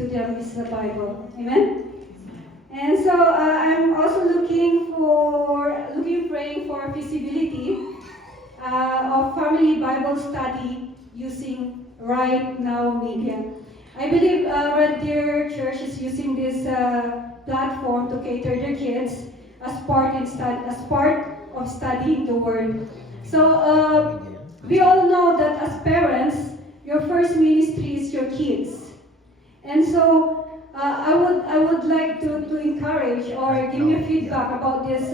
to them is the Bible. Amen? And so I'm also praying for feasibility of family Bible study using Right Now Media. I believe Red Deer Church is using this platform to cater their kids as part of studying the Word. So we all know that as parents, your first ministry is your kids. And so I would like to encourage or give you feedback about this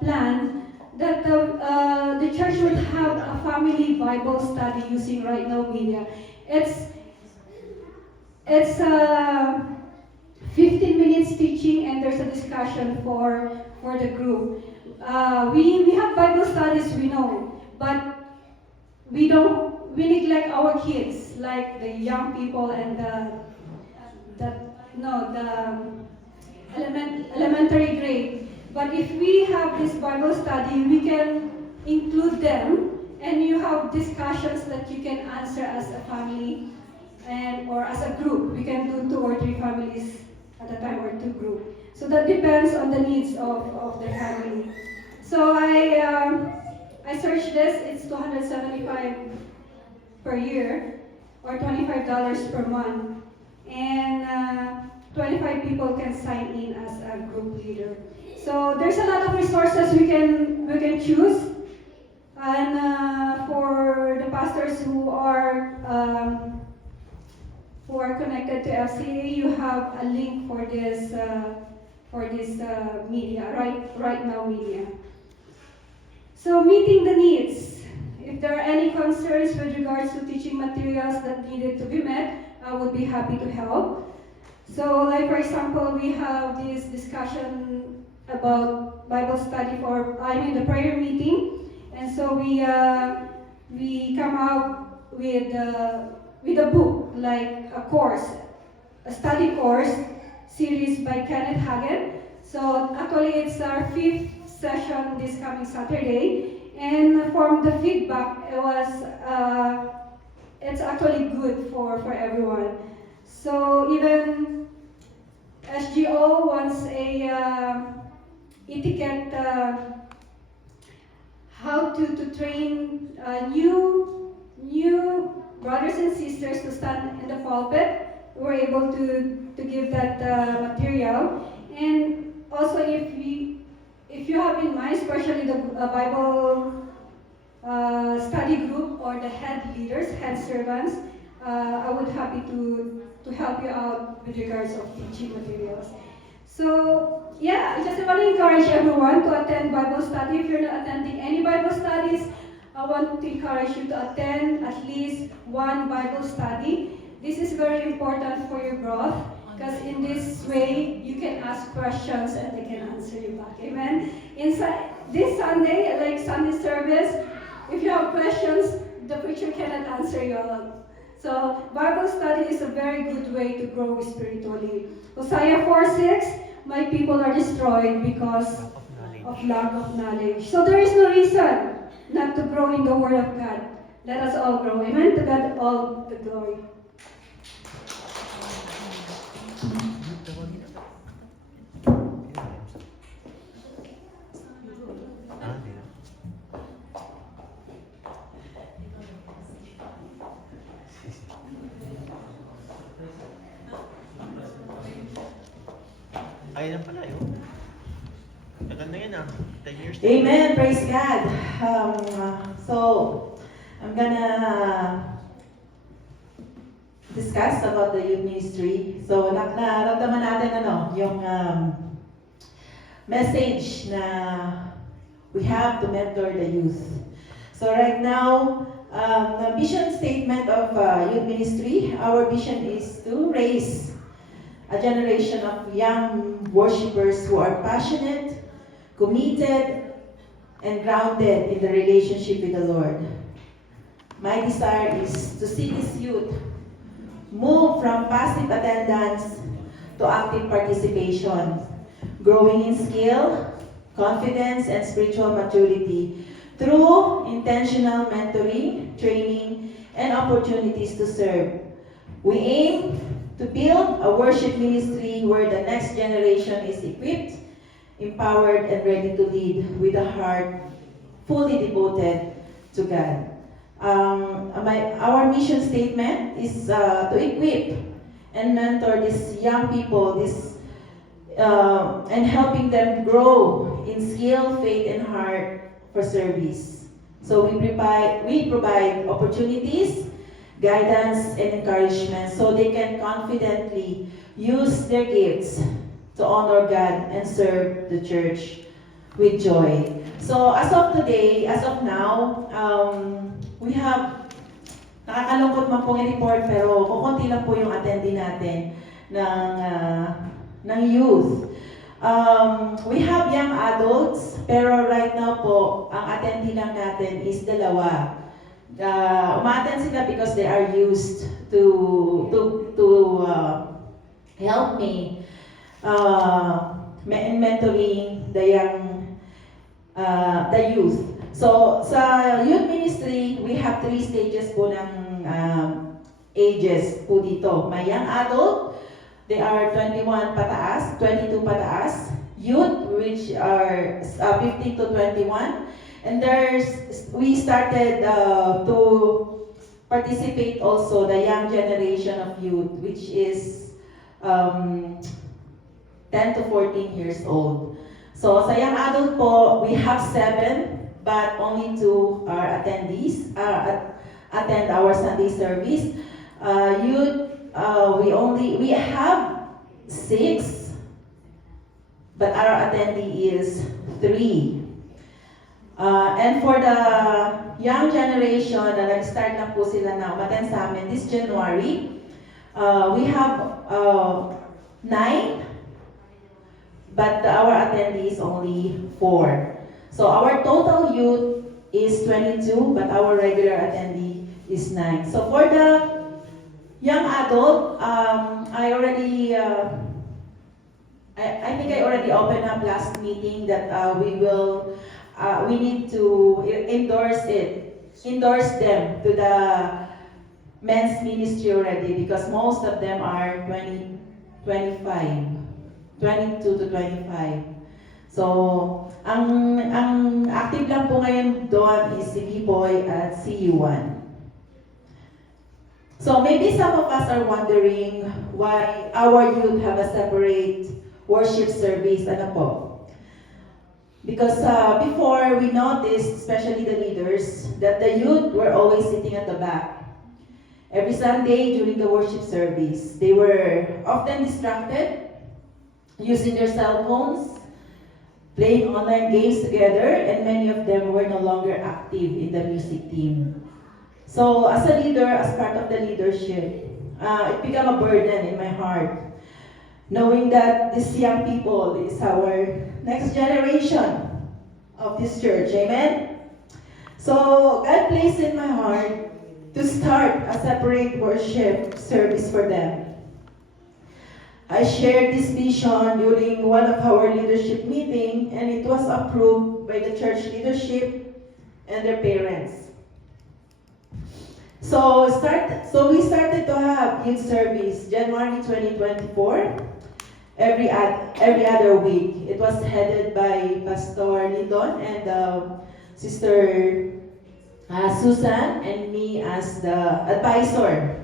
plan that the church would have a family Bible study using Right Now Media. It's 15 minutes teaching and there's a discussion for the group. We have Bible studies, we know, but we neglect our kids, like the young people and the elementary grade. But if we have this Bible study, we can include them, and you have discussions that you can answer as a family or as a group. We can do 2 or 3 families at a time or 2 groups. So that depends on the needs of the family. So I searched this. It's $275 per year or $25 per month. And 25 people can sign in as a group leader. So there's a lot of resources we can choose. And for the pastors who are connected to FCA, you have a link for this media, Right Now Media. So meeting the needs. If there are any concerns with regards to teaching materials that needed to be met, I would be happy to help. So, like for example, we have this discussion about Bible study the prayer meeting, and so we come out with a book, like a course, a study course series by Kenneth Hagin. So actually, it's our 5th session this coming Saturday, and from the feedback, it's actually good for everyone. So even SGO wants a etiquette, how to train new brothers and sisters to stand in the pulpit. We're able to give that material. And also if you have in mind, especially the Bible study group or the head leaders, head servants, I would happy to help you out with regards of teaching materials. So yeah, I just want to encourage everyone to attend Bible study. If you're not attending any Bible studies, I want to encourage you to attend at least one Bible study. This is very important for your growth, because in this way you can ask questions and they can answer you back. Amen. Inside this Sunday, like Sunday service, if you have questions, the preacher cannot answer you all. So Bible study is a very good way to grow spiritually. Hosea 4:6, my people are destroyed because of lack of knowledge. So there is no reason not to grow in the Word of God. Let us all grow. Amen. To God all the glory. Ayun pala yun. Maganda yun 10 years. Amen. Praise God. So, I'm gonna discuss about the youth ministry. So, naramdaman natin yung message na we have to mentor the youth. So, right now, the vision statement of youth ministry, our vision is to raise a generation of young worshipers who are passionate, committed, and grounded in the relationship with the Lord. My desire is to see this youth move from passive attendance to active participation, growing in skill, confidence, and spiritual maturity through intentional mentoring, training, and opportunities to serve. We aim to build a worship ministry where the next generation is equipped, empowered, and ready to lead with a heart fully devoted to God. Our mission statement is to equip and mentor these young people, and helping them grow in skill, faith, and heart for service. So we provide opportunities, guidance, and encouragement so they can confidently use their gifts to honor God and serve the church with joy. So as of today, as of now, we have, nakakalungkot man pong i-report, pero kukunti lang po yung attendee natin ng youth. We have young adults, pero right now po, ang attendee lang natin is 2. Umattend sila because they are used to help me in mentoring the youth. So sa youth ministry, we have 3 stages po ng ages po dito. May young adult, they are 21 pataas, 22 pataas. Youth, which are 15 to 21. And we started to participate also the young generation of youth, which is 10 to 14 years old. So sa young adult po, we have 7, but only 2 are attendees, attend our Sunday service. Youth, we have 6, but our attendee is 3. And for the young generation na nag-start lang po sila na umattend sa amin this January, we have 9, but our attendee is only 4. So our total youth is 22, but our regular attendee is 9. So for the young adult, I think I already opened up last meeting that we need to endorse them to the men's ministry already, because most of them are 22 to 25. So, ang active lang po ngayon doon is si B-Boy at si U1. So maybe some of us are wondering why our youth have a separate worship service. Ano po? Because before we noticed, especially the leaders, that the youth were always sitting at the back. Every Sunday during the worship service, they were often distracted, using their cell phones, playing online games together, and many of them were no longer active in the music team. So as a leader, as part of the leadership, it became a burden in my heart, knowing that these young people is our next generation of this church. Amen? So God placed in my heart to start a separate worship service for them. I shared this vision during one of our leadership meeting, and it was approved by the church leadership and their parents. So we started to have youth service January 2024. Every other week. It was headed by Pastor Lindon and Sister Susan, and me as the advisor.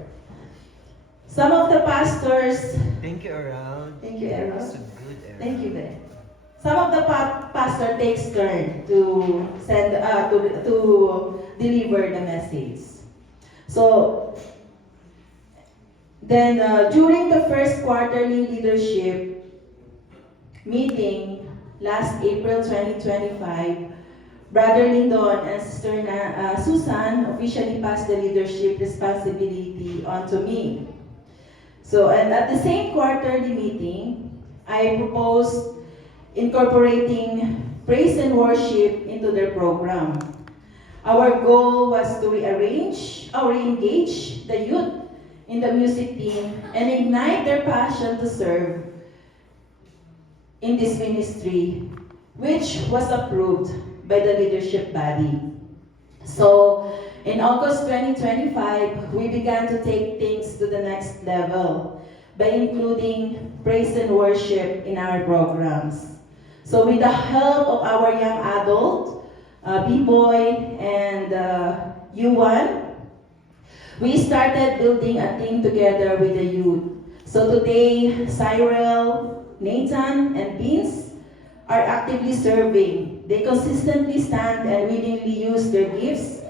Some of the pastors. Thank you, Aaron. Thank you, Aaron. That's a good, Aaron. Thank you, Ben. Some of the pastor takes turn to send to deliver the message. So then during the first quarterly leadership meeting last April 2025, Brother Lindon and Sister Susan officially passed the leadership responsibility onto me. So, and at the same quarterly meeting, I proposed incorporating praise and worship into their program. Our goal was to reengage the youth in the music team and ignite their passion to serve in this ministry, which was approved by the leadership body. So, in August 2025, we began to take things to the next level. by including praise and worship in our programs. So with the help of our young adult, B-Boy and U1, we started building a team together with the youth. So today, Cyril, Nathan, and Vince are actively serving. They consistently stand and willingly use their gifts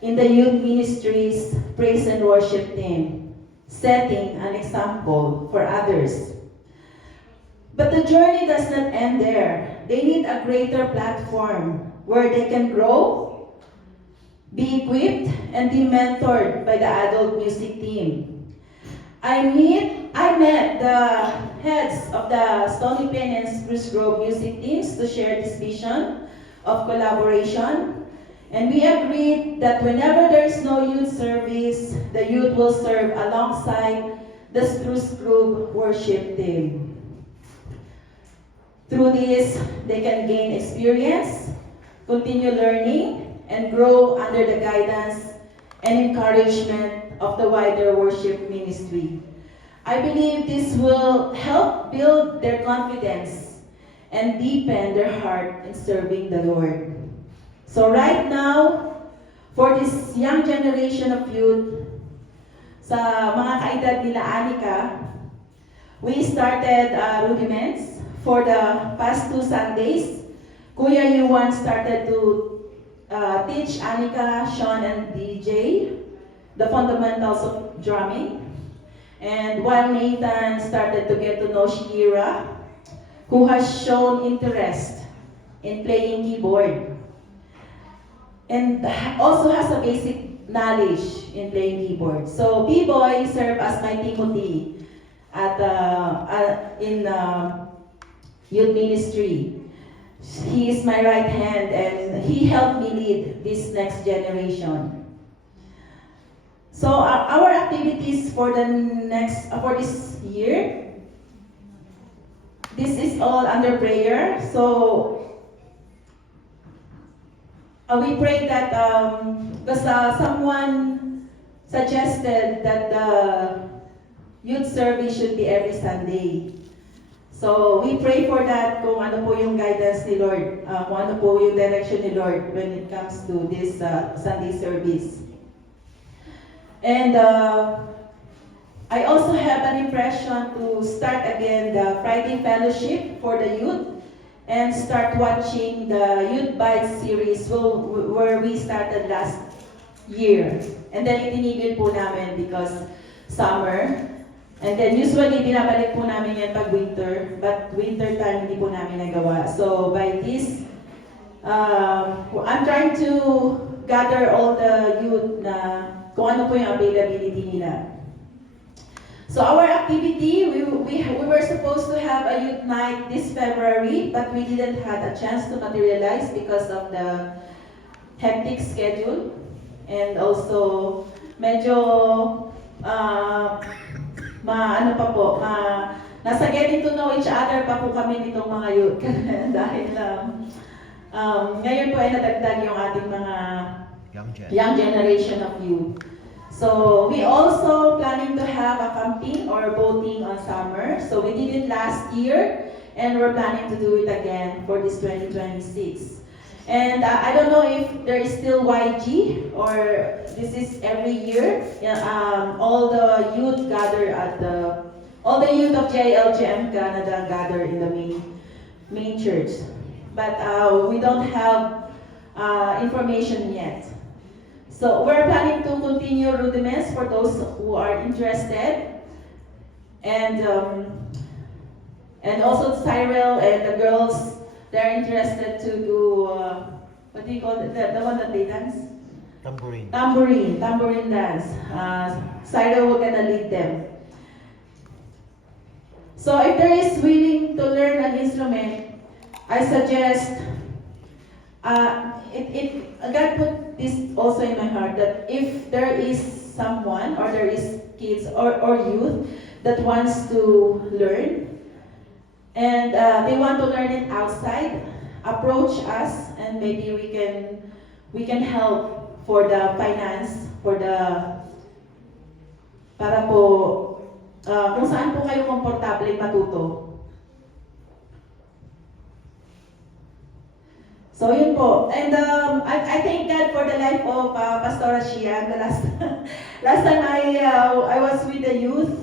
in the youth ministry's praise and worship team, setting an example for others. But the journey does not end there. They need a greater platform where they can grow, be equipped, and be mentored by the adult music team. I met the heads of the Stony Plain and Spruce Grove music teams to share this vision of collaboration. And we agreed that whenever there is no youth service, the youth will serve alongside the Spruce Grove worship team. Through this, they can gain experience, continue learning, and grow under the guidance and encouragement of the wider worship ministry. I believe this will help build their confidence and deepen their heart in serving the Lord. So right now, for this young generation of youth, sa mga kaedad nila Anika, we started rudiments for the past 2 Sundays. Kuya Yuan started to teach Anika, Sean, and DJ the fundamentals of drumming. And while Nathan started to get to know Shakira, who has shown interest in playing keyboard, and also has a basic knowledge in playing keyboard. So B-Boy served as my Timothy in youth ministry. He is my right hand, and he helped me lead this next generation. So our activities for this year, this is all under prayer. So we pray that because someone suggested that the youth service should be every Sunday. So we pray for that kung ano po yung guidance ni Lord, kung ano po yung direction ni Lord when it comes to this Sunday service. And I also have an impression to start again the Friday Fellowship for the youth and start watching the Youth Bites series where we started last year. And then itinigil po namin because summer. And then usually binabalik po namin yan pag winter, but winter time hindi po namin nagawa. So by this, I'm trying to gather all the youth na kung ano po yung availability nila. So our activity, we were supposed to have a youth night this February, but we didn't have a chance to materialize because of the hectic schedule. And also, medyo, nasa getting to know each other pa po kami nitong mga youth. Dahil ngayon po ay nadagdag yung ating mga young generation of youth. So we also planning to have a camping or boating on summer. So we did it last year, and we're planning to do it again for this 2026. And I don't know if there is still YG or this is every year. All the youth gather all the youth of JLGM Canada gather in the main church. But we don't have information yet. So we're planning to continue rudiments for those who are interested. And also Cyril and the girls, they're interested to do, what do you call it, the one that they dance? Tambourine. Tambourine dance. Cyril will gonna lead them. So if there is willing to learn an instrument, I suggest, God put this also in my heart that if there is someone or there is kids or youth that wants to learn and they want to learn it outside, approach us and maybe we can help for the finance, para po kung saan po kayo komportable matuto. So yun po. And I thank God for the life of Pastora Shian. The last time I was with the youth,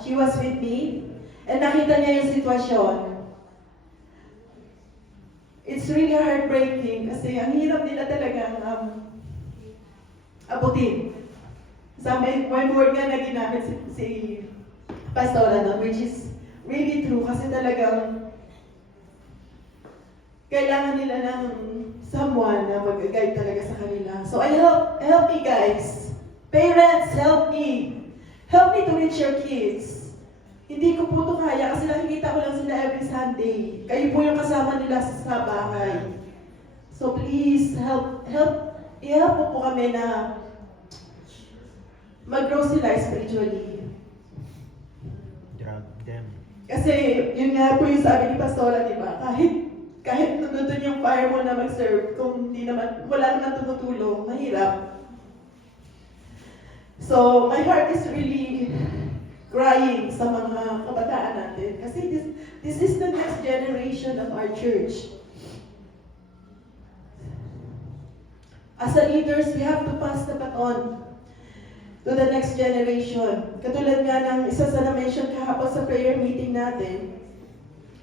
she was with me, and nakita niya yung sitwasyon. It's really heartbreaking kasi ang hirap nila talagang abutin. Sa may word nga na ginamit si Pastora, no, which is really true kasi talagang kailangan nila ng someone na mag-guide talaga sa kanila. So help me guys. Parents, help me. Help me to reach your kids. Hindi ko po ito kaya kasi nakikita ko lang sila every Sunday. Kayo po yung kasama nila sa bahay. So please, i-help po kami na mag-grow sila spiritually. Drag them. Kasi yun nga po yung sabi ni Pastora, di ba? Kahit nandun yung fire mo na mag-serve, kung wala naman tumutulong, mahirap. So, my heart is really crying sa mga kabataan natin. Kasi this is the next generation of our church. As a leaders, we have to pass the baton to the next generation. Katulad nga ng isa sa na-mention kahapon sa prayer meeting natin,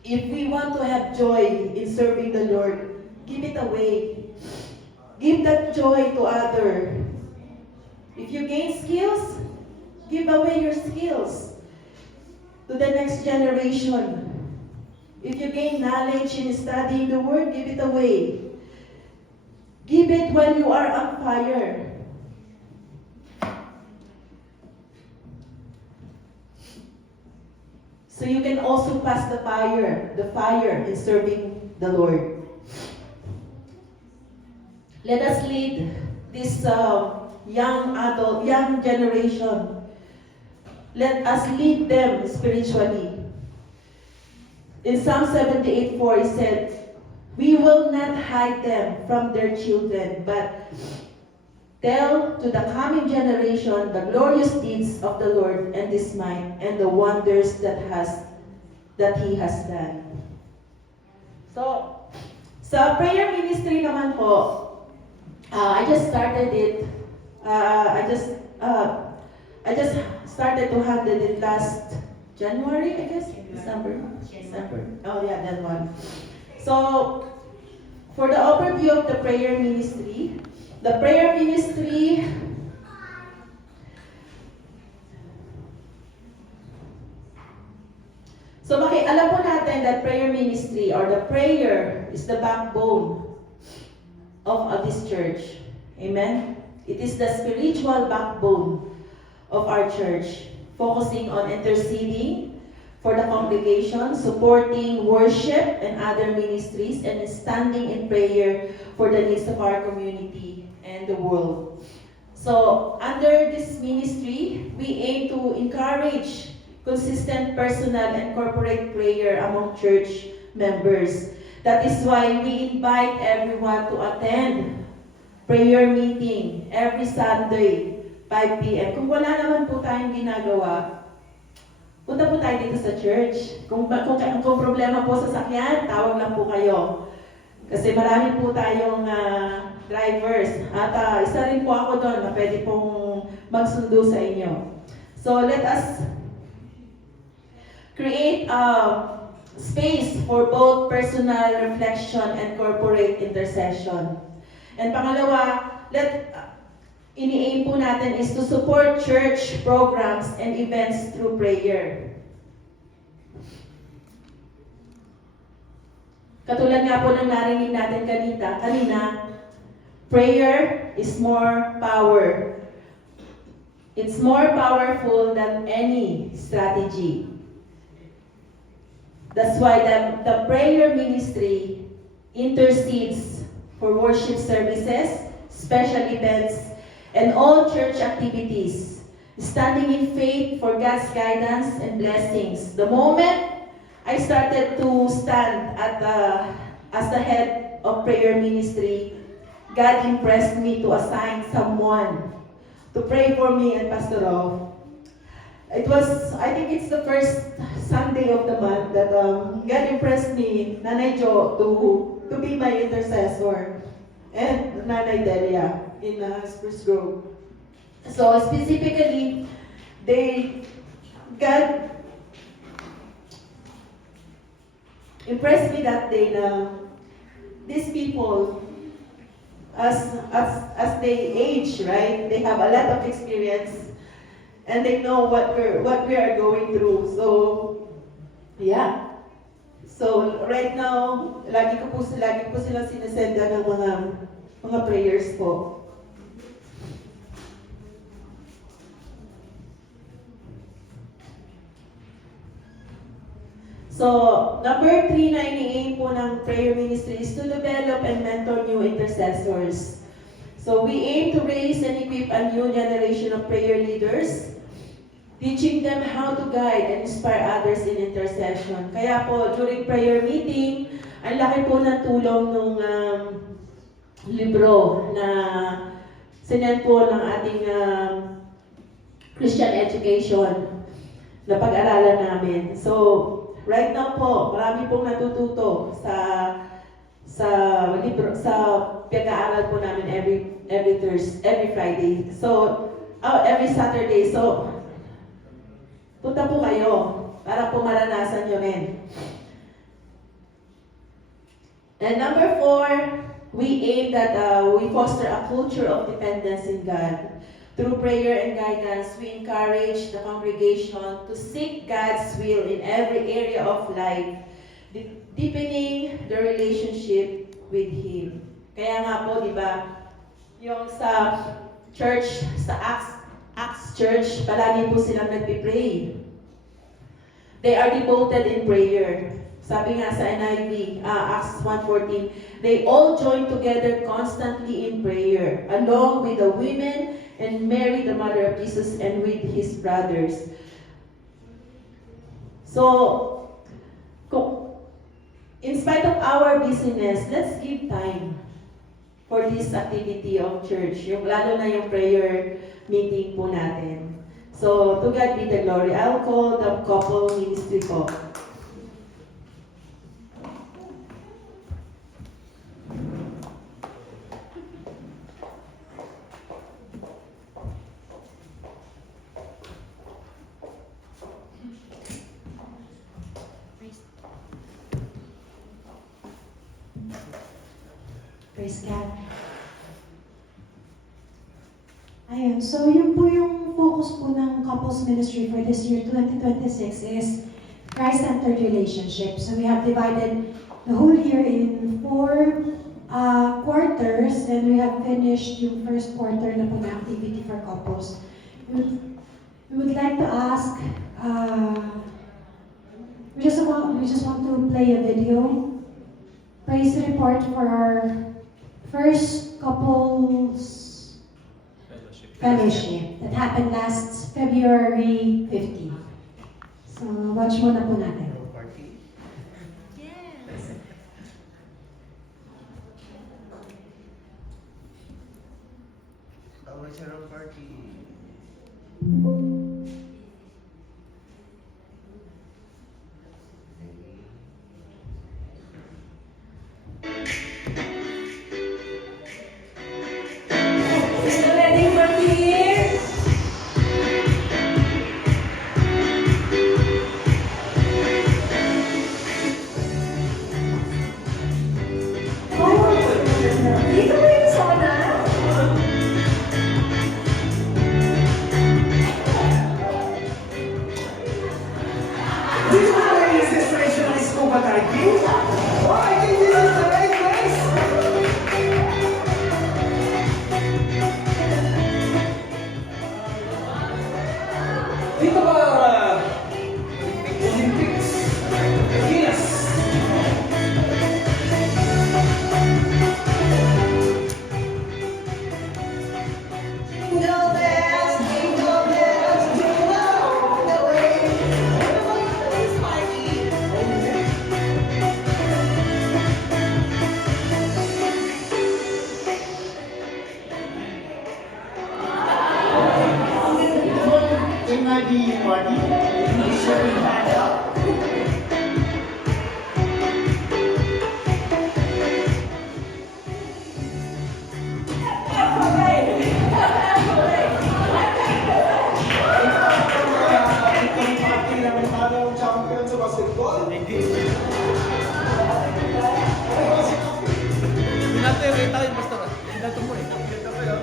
if we want to have joy in serving the Lord, give it away. Give that joy to others. If you gain skills, give away your skills to the next generation. If you gain knowledge in studying the Word, give it away. Give it when you are on fire. So you can also pass the fire in serving the Lord. Let us lead this young generation. Let us lead them spiritually. In Psalm 78:4, it said, "We will not hide them from their children, but tell to the coming generation the glorious deeds of the Lord and His might and the wonders that He has done." So, sa prayer ministry naman po, I just started it. I just started to handle it last January, I guess, December. Oh yeah, that one. So, for the overview of the prayer ministry. The prayer ministry, so alam po natin that prayer ministry or the prayer is the backbone of this church. Amen? It is the spiritual backbone of our church, focusing on interceding for the congregation, supporting worship and other ministries, and standing in prayer for the needs of our community and the world. So, under this ministry, we aim to encourage consistent personal and corporate prayer among church members. That is why we invite everyone to attend prayer meeting every Sunday, 5 p.m. Kung wala naman po tayong ginagawa, punta po tayo dito sa church. Kung problema po sa sakyan, tawag lang po kayo. Kasi marami po tayong drivers. At isa rin po ako doon na pwede pong magsundo sa inyo. So let us create a space for both personal reflection and corporate intercession. And pangalawa, ini-aim po natin is to support church programs and events through prayer. Katulad nga po ng narinig natin kanina, prayer is more power. It's more powerful than any strategy. That's why the prayer ministry intercedes for worship services, special events, and all church activities, standing in faith for God's guidance and blessings. The moment I started to stand as the head of prayer ministry, God impressed me to assign someone to pray for me and Pastor Rolf. it was, I think it's the first Sunday of the month that God impressed me, Nanay Jo, to be my intercessor, and Nanay Delia in Spruce Grove. So specifically, God impressed me that day na these people, as they age, right, they have a lot of experience and they know what we are going through. So, yeah. So, right now, lagi po silang sinesenda ng mga prayers po. So, number 3 na ini-aim po ng prayer ministry is to develop and mentor new intercessors. So, we aim to raise and equip a new generation of prayer leaders, teaching them how to guide and inspire others in intercession. Kaya po, during prayer meeting, ang laki po ng tulong ng libro na sinend po ng ating Christian education na pag-aralan namin. So, right now po, marami pong natututo sa libro, sa pag-aaral po namin every Friday. So, every Saturday. So, punta po kayo para po maranasan nyo rin. And number 4, we aim that we foster a culture of dependence in God. Through prayer and guidance, we encourage the congregation to seek God's will in every area of life, deepening the relationship with Him. Kaya nga po, di ba, yung sa church, sa Acts Church, palagi po silang nagpipray. They are devoted in prayer. Sabi nga sa NIV, Acts 1:14, they all join together constantly in prayer, along with the women and Mary, the mother of Jesus, and with his brothers. So, in spite of our busyness, let's give time for this activity of church, lalo na yung prayer meeting po natin. So, to God be the glory. I'll call the couple ministry po. Praise God. Ayun, so yun po yung focus po ng couples ministry for this year 2026 is Christ-centered relationship. So we have divided the whole year in 4 quarters, and we have finished yung first quarter na po na activity for couples. We would like to ask, we just want to play a video praise report for our first couples fellowship that happened last February 15. So, watch muna po natin. Party. Yes. Away sa rock party. Is the wedding party here? Dito mo yung soda? This is the registration of scuba diving. Oh, I think this is the right place. Dito ba Olympics? Yes. Jingle bells, jingle all the way. This party. basketball. Binato yung kita yung pastor. Binato mo eh. Binato kayo.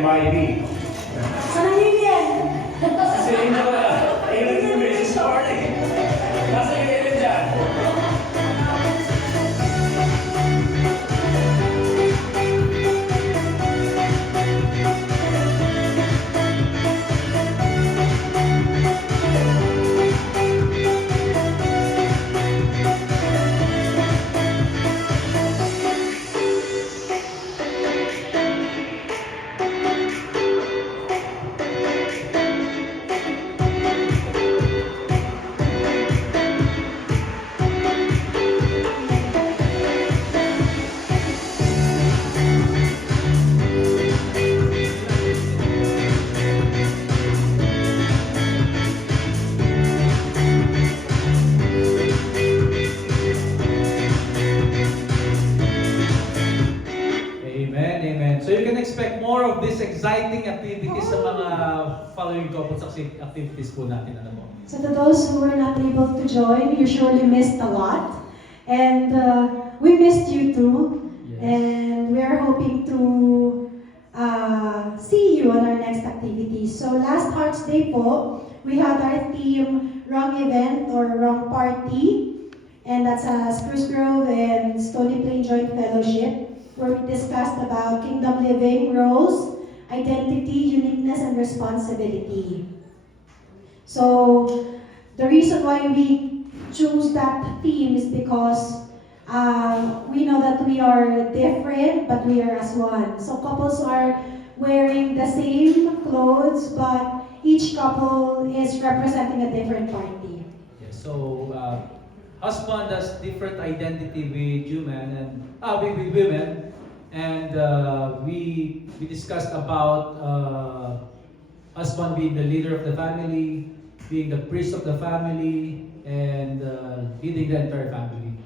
MIB. Sana yun yan! Sino na? Ayun yung Mrs. Party. Nasa yung dyan. Amen, amen. So you can expect more of this exciting activities sa mga following couples activities po natin. Ano mo? So to those who were not able to join, you surely missed a lot. And we missed you too. Yes. And we are hoping to see you on our next activity. So last Hearts Day po, we had our theme Wrong Event or Wrong Party. And that's Spruce Grove and Stony Plain Joint Fellowship, where we discussed about kingdom living, roles, identity, uniqueness, and responsibility. So the reason why we choose that theme is because we know that we are different, but we are as one. So couples are wearing the same clothes, but each couple is representing a different party. Yes. So husband has different identity with human and with women, and we discussed about husband being the leader of the family, being the priest of the family, and leading the entire family.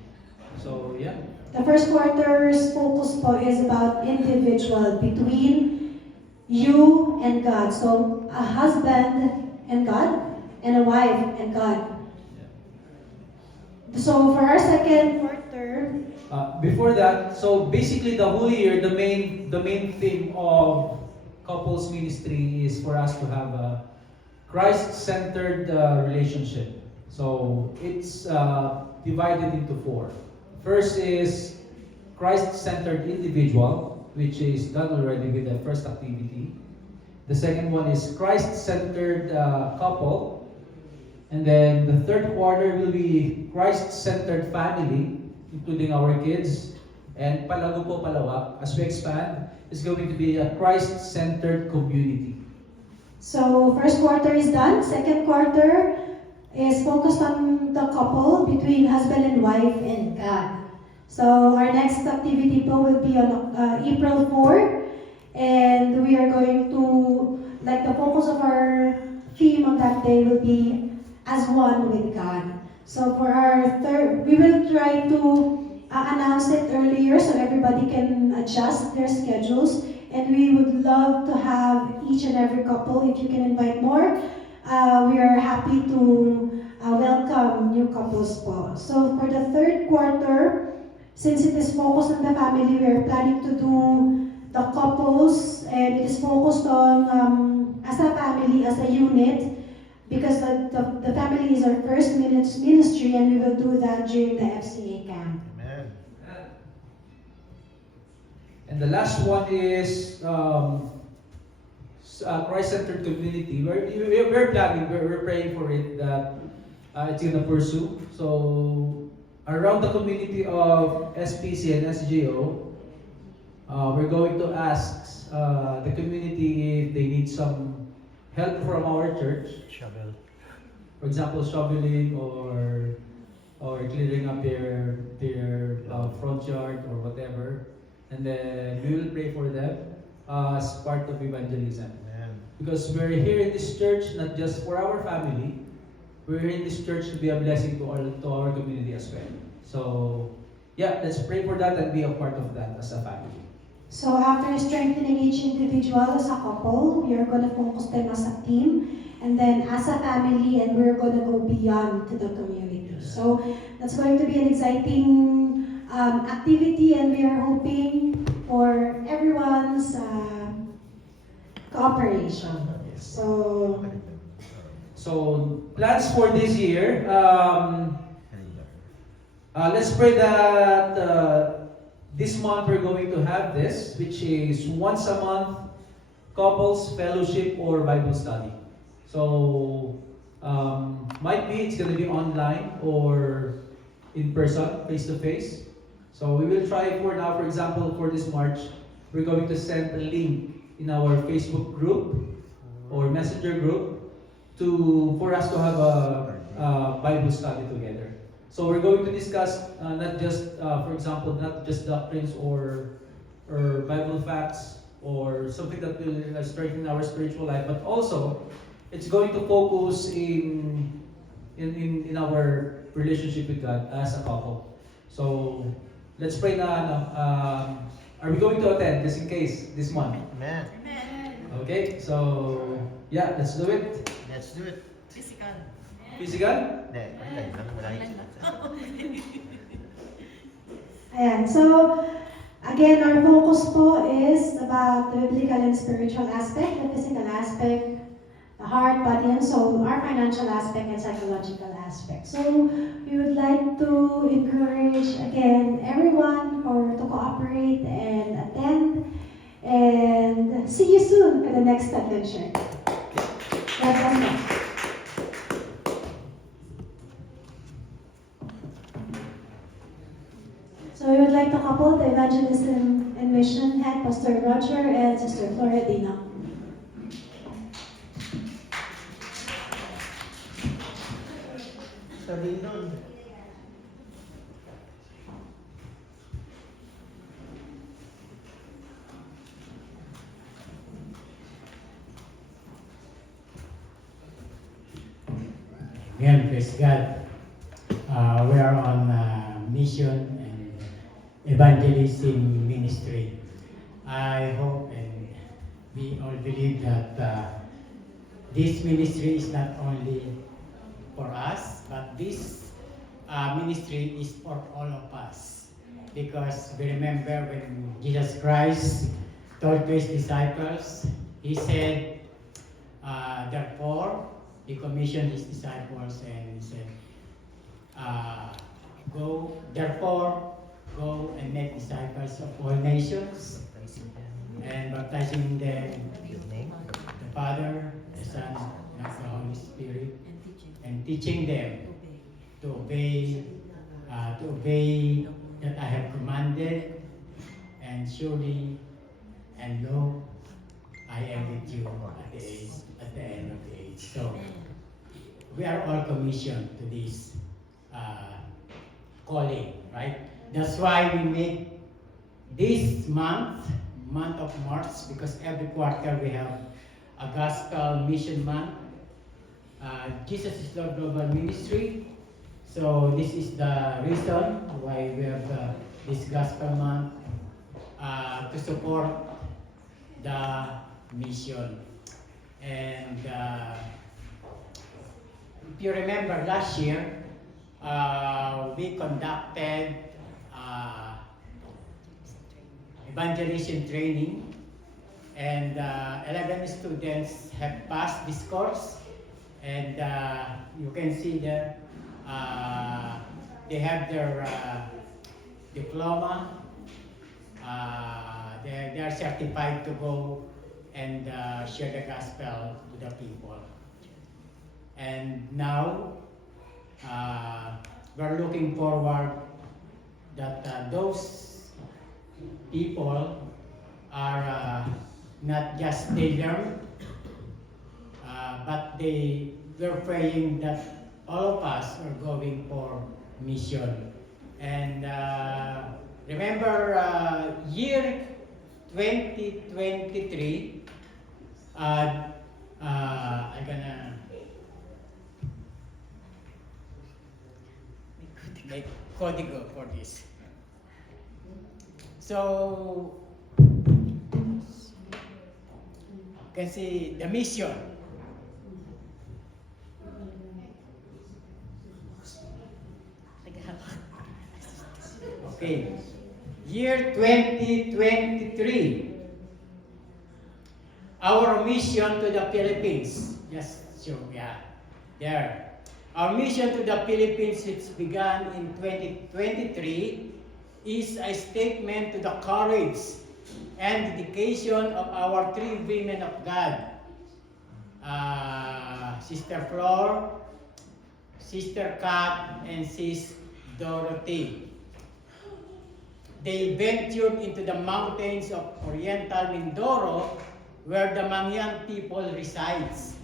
So yeah. The first quarter's focus po is about individual between you and God. So a husband and God, and a wife and God. So for our second quarter, Before that, so basically the whole year, the main theme of couples ministry is for us to have a Christ-centered relationship. So it's divided into four. First is Christ-centered individual, which is done already with the first activity. The second one is Christ-centered couple. And then the third quarter will be Christ-centered family, including our kids. And palago po palawak, as we expand, is going to be a Christ-centered community. so first quarter is done. Second quarter is focused on the couple between husband and wife and God. So our next activity po will be on April 4, and we are going to, like the focus of our theme on that day will be as one with God. So for our third, we will try to announce it earlier so everybody can adjust their schedules. And we would love to have each and every couple, if you can invite more. We are happy to welcome new couples po. So for the third quarter, since it is focused on the family, we are planning to do the couples, and it is focused on as a family, as a unit, because the family is our first ministry, and we will do that during the FCA camp. Amen. And the last one is Christ-centered community. We're planning, we're praying for it that it's gonna pursue. So around the community of SPC and SGO, we're going to ask the community if they need some help from our church. Shovel. For example, shoveling or clearing up their front yard or whatever. And then we will pray for them as part of evangelism. Amen. Because we're here in this church not just for our family, we're here in this church to be a blessing to our community as well. So yeah, let's pray for that and be a part of that as a family. So after strengthening each individual as a couple, we are going to focus them as a team, and then as a family, and we're going to go beyond to the community. So that's going to be an exciting activity, and we are hoping for everyone's cooperation. So So plans for this year, let's pray that this month we're going to have this, which is once a month couples fellowship or Bible study. So might be it's going to be online or in person, face to face. So we will try for now, for example, for this March, we're going to send a link in our Facebook group or Messenger group for us to have a Bible study together. So we're going to discuss not just, for example, not just doctrines or Bible facts or something that will strengthen our spiritual life, but also it's going to focus in our relationship with God as a couple. So let's pray na. Are we going to attend just in case this month? Amen. Okay, so yeah, let's do it. Let's do it. Physical. Physical? Hindi, online lang. Wala ayan, so again, our focus po is about the biblical and spiritual aspect, the physical aspect, the heart, body, and soul, our financial aspect, and psychological aspect. So we would like to encourage again everyone to cooperate and attend, and see you soon for the next adventure. God bless you. So we would like to couple the evangelism and mission head, Pastor Roger and Sister Floridina. Sabihin nun. Again, praise God. We are on mission and evangelism ministry. I hope and we all believe that this ministry is not only for us, but this ministry is for all of us. Because we remember when Jesus Christ told to his disciples, he said, therefore, he commissioned his disciples and he said, therefore, go and make disciples of all nations and baptizing them in the Father, the Son, and the Holy Spirit, and teaching them to obey that I have commanded, and surely and lo, I am with you at the end of the age. So we are all commissioned to this calling, right? That's why we make this month of March, because every quarter we have a gospel mission month. Jesus is Lord Global Ministry. So this is the reason why we have this gospel month to support the mission. And if you remember last year, we conducted evangelism training, and 11 students have passed this course, and you can see there they have their diploma. They are certified to go and share the gospel to the people. And now we're looking forward that those people are not just they learn, but we're praying that all of us are going for mission. And remember, year 2023, I'm gonna make código for this. So, you can see the mission. Okay, year 2023, our mission to the Philippines, just show, yeah, there. Our mission to the Philippines, which began in 2023, is a statement to the courage and dedication of our three women of God, Sister Flor, Sister Kat, and Sis Dorothy. They ventured into the mountains of Oriental Mindoro, where the Mangyan people resides,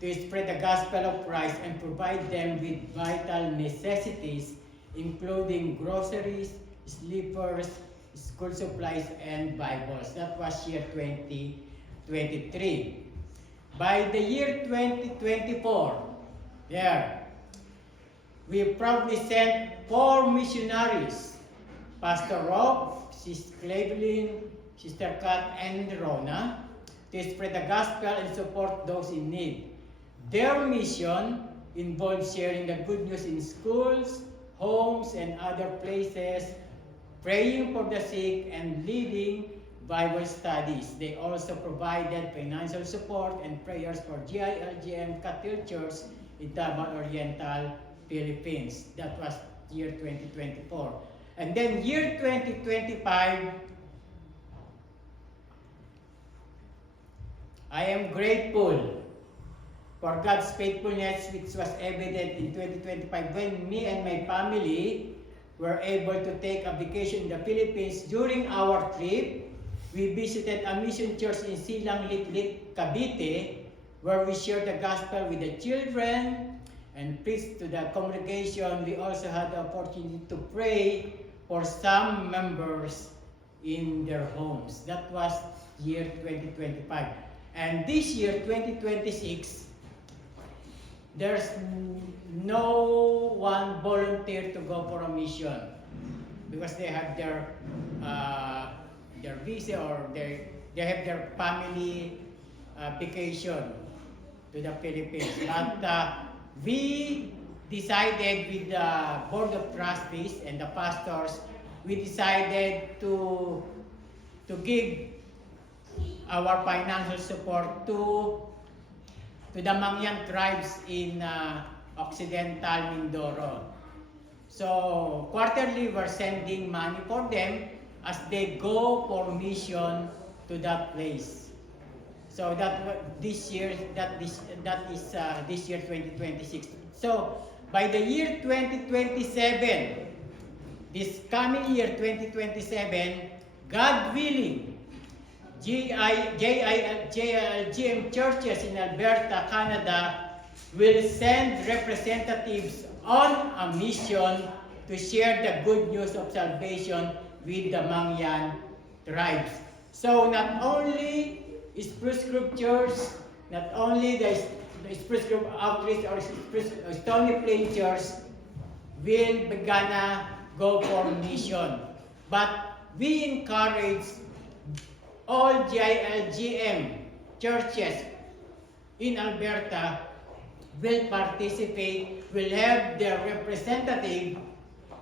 to spread the gospel of Christ and provide them with vital necessities, including groceries, slippers, school supplies, and Bibles. That was year 2023. By the year 2024, we proudly sent 4 missionaries, Pastor Rob, Sister Cleveland, Sister Kat, and Rona, to spread the gospel and support those in need. Their mission involves sharing the good news in schools, homes, and other places, praying for the sick, and leading Bible studies. They also provided financial support and prayers for GILGM Catholic Church in Taban Oriental, Philippines. That was year 2024. And then year 2025, I am grateful for God's faithfulness, which was evident in 2025 when me and my family were able to take a vacation in the Philippines. During our trip, we visited a mission church in Silang Litlit, Cavite, where we shared the gospel with the children and preached to the congregation. We also had the opportunity to pray for some members in their homes. That was year 2025. And this year, 2026, there's no one volunteer to go for a mission because they have their visa or they have their family vacation to the Philippines. But we decided with the Board of Trustees and the pastors, we decided to give our financial support to the Mangyan tribes in Occidental Mindoro. So quarterly, we're sending money for them as they go for mission to that place. So this year 2026. So by the year 2027, this coming year 2027, God willing, JILGM churches in Alberta, Canada will send representatives on a mission to share the good news of salvation with the Mangyan tribes. So not only Spruce Grove Church, not only the Spruce Grove Outreach or Stony Plain Church will gonna go for mission, but we encourage all JILGM churches in Alberta will participate, will have their representative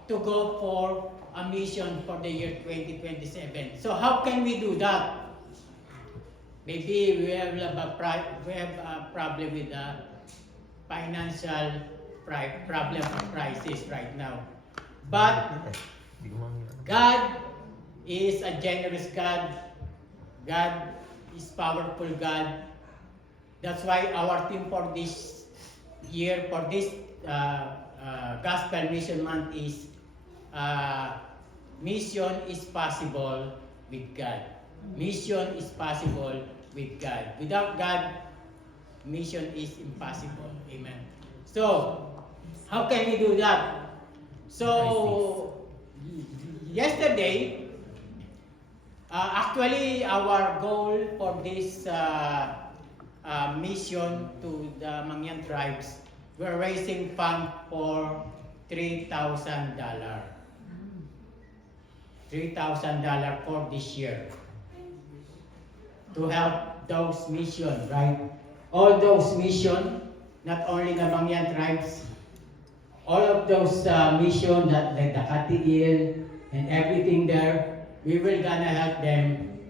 to go for a mission for the year 2027. So how can we do that? Maybe we have a problem with the financial problem or crisis right now. But Hindi ko makita. God is a generous God. God is powerful God. That's why our theme for this year, for this Gospel Mission Month is Mission is possible with God. Mission is possible with God. Without God, mission is impossible. Amen. So, how can we do that? So, yesterday, actually, our goal for this mission to the Mangyan tribes, we're raising fund for $3,000. $3,000 for this year to help those missions, right? All those missions, not only the Mangyan tribes, all of those missions that like the Katiil and everything there, we will gonna help them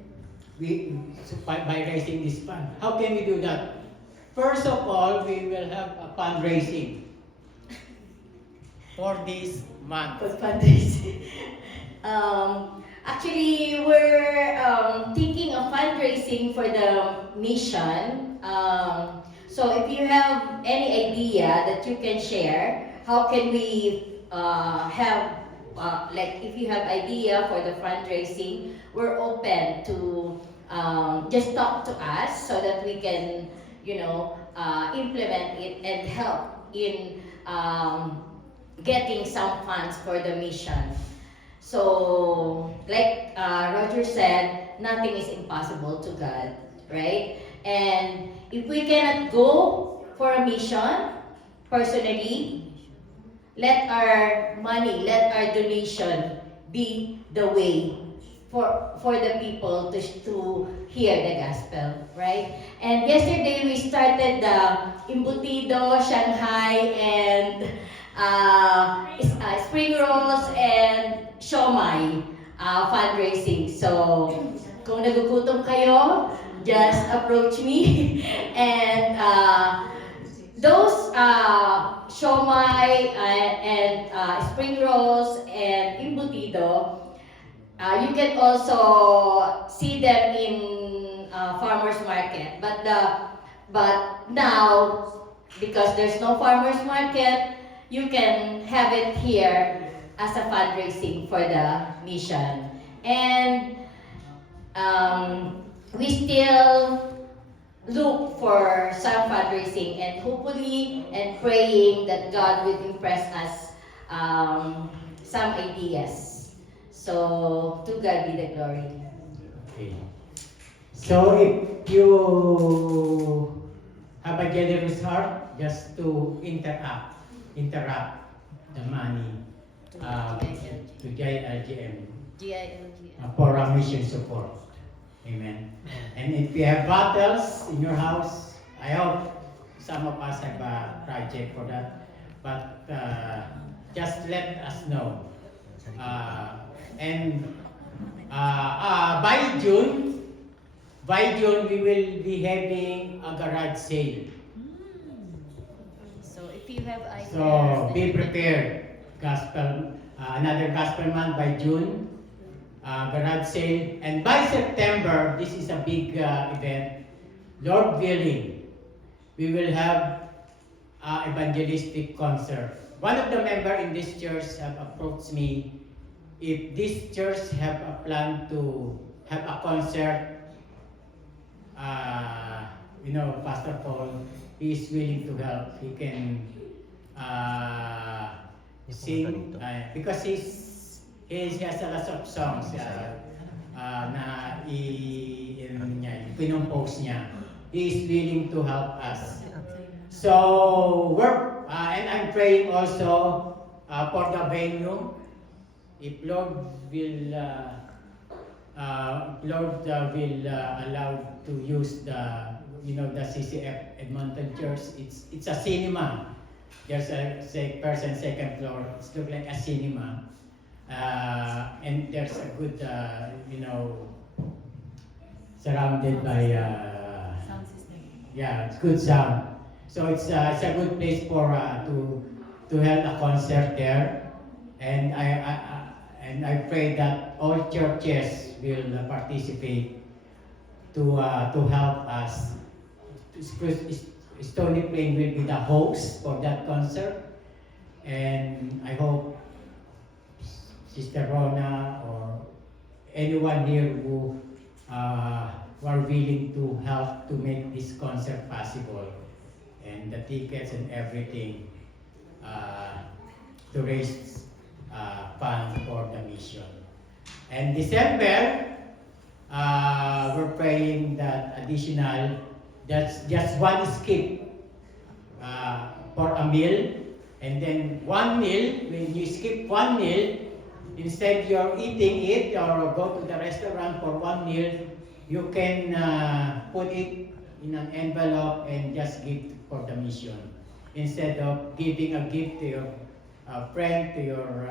by raising this fund. How can we do that? First of all, we will have a fundraising for this month. For fundraising. Actually, we're thinking of fundraising for the mission. So if you have any idea that you can share, how can we have, like if you have idea for the fundraising, we're open to just talk to us so that we can, implement it and help in getting some funds for the mission. So, like Roger said, nothing is impossible to God, right? And if we cannot go for a mission personally, let our money, let our donation be the way for the people to hear the gospel, right? And yesterday we started the Embutido, Shanghai, and spring rolls and siomai fundraising. So, kung nagugutom kayo, just approach me. And those siomai and spring rolls and embutido, you can also see them in farmers market. But now, because there's no farmers market, you can have it here as a fundraising for the mission. And we still look for some fundraising and hopefully and praying that God will impress us some ideas. So, to God be the glory. Okay. So if you have a generous heart, just to interrupt the money to JLGM for our mission support. Amen. And if you have battles in your house, I hope some of us have a project for that. But just let us know. By June, we will be having a garage sale. So, if you have ideas, So be prepared. Another gospel month by June, garage sale, and by September, this is a big event. Lord willing, we will have evangelistic concert. One of the members in this church have approached me if this church have a plan to have a concert. Pastor Paul is willing to help. He can sing because he has a lot of songs na pinompose niya. He is willing to help us. So and I'm praying also for the venue. If Lord will allow to use the CCF Edmonton Church, it's a cinema. There's a first and second floor. It's look like a cinema. and there's a good, surrounded by, yeah, it's good sound. So it's a good place for to hold a concert there, and I pray that all churches will participate to help us. Stony Plain will be the host for that concert, and I hope Sister Rona or anyone here who are willing to help to make this concert possible, and the tickets and everything to raise funds for the mission. And December, we're praying that additional, that's just one skip for a meal, and then one meal, when you skip one meal, instead you're eating it or go to the restaurant for one meal, you can put it in an envelope and just give for the mission. Instead of giving a gift to your friend, to your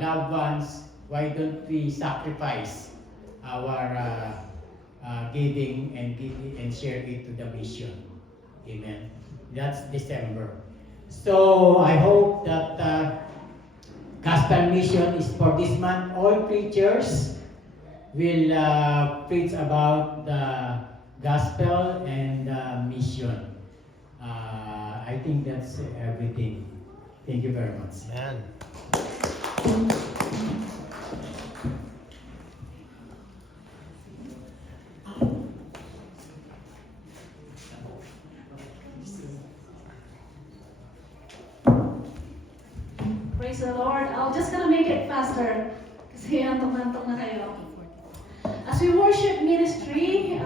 loved ones, why don't we sacrifice our giving and share it to the mission? Amen. That's December. So I hope that Gospel Mission is for this month. All preachers will preach about the gospel and mission. I think that's everything. Thank you very much. Amen. Praise the Lord. I'm just gonna make it faster kasi antok-antok na kayo. As we worship ministry,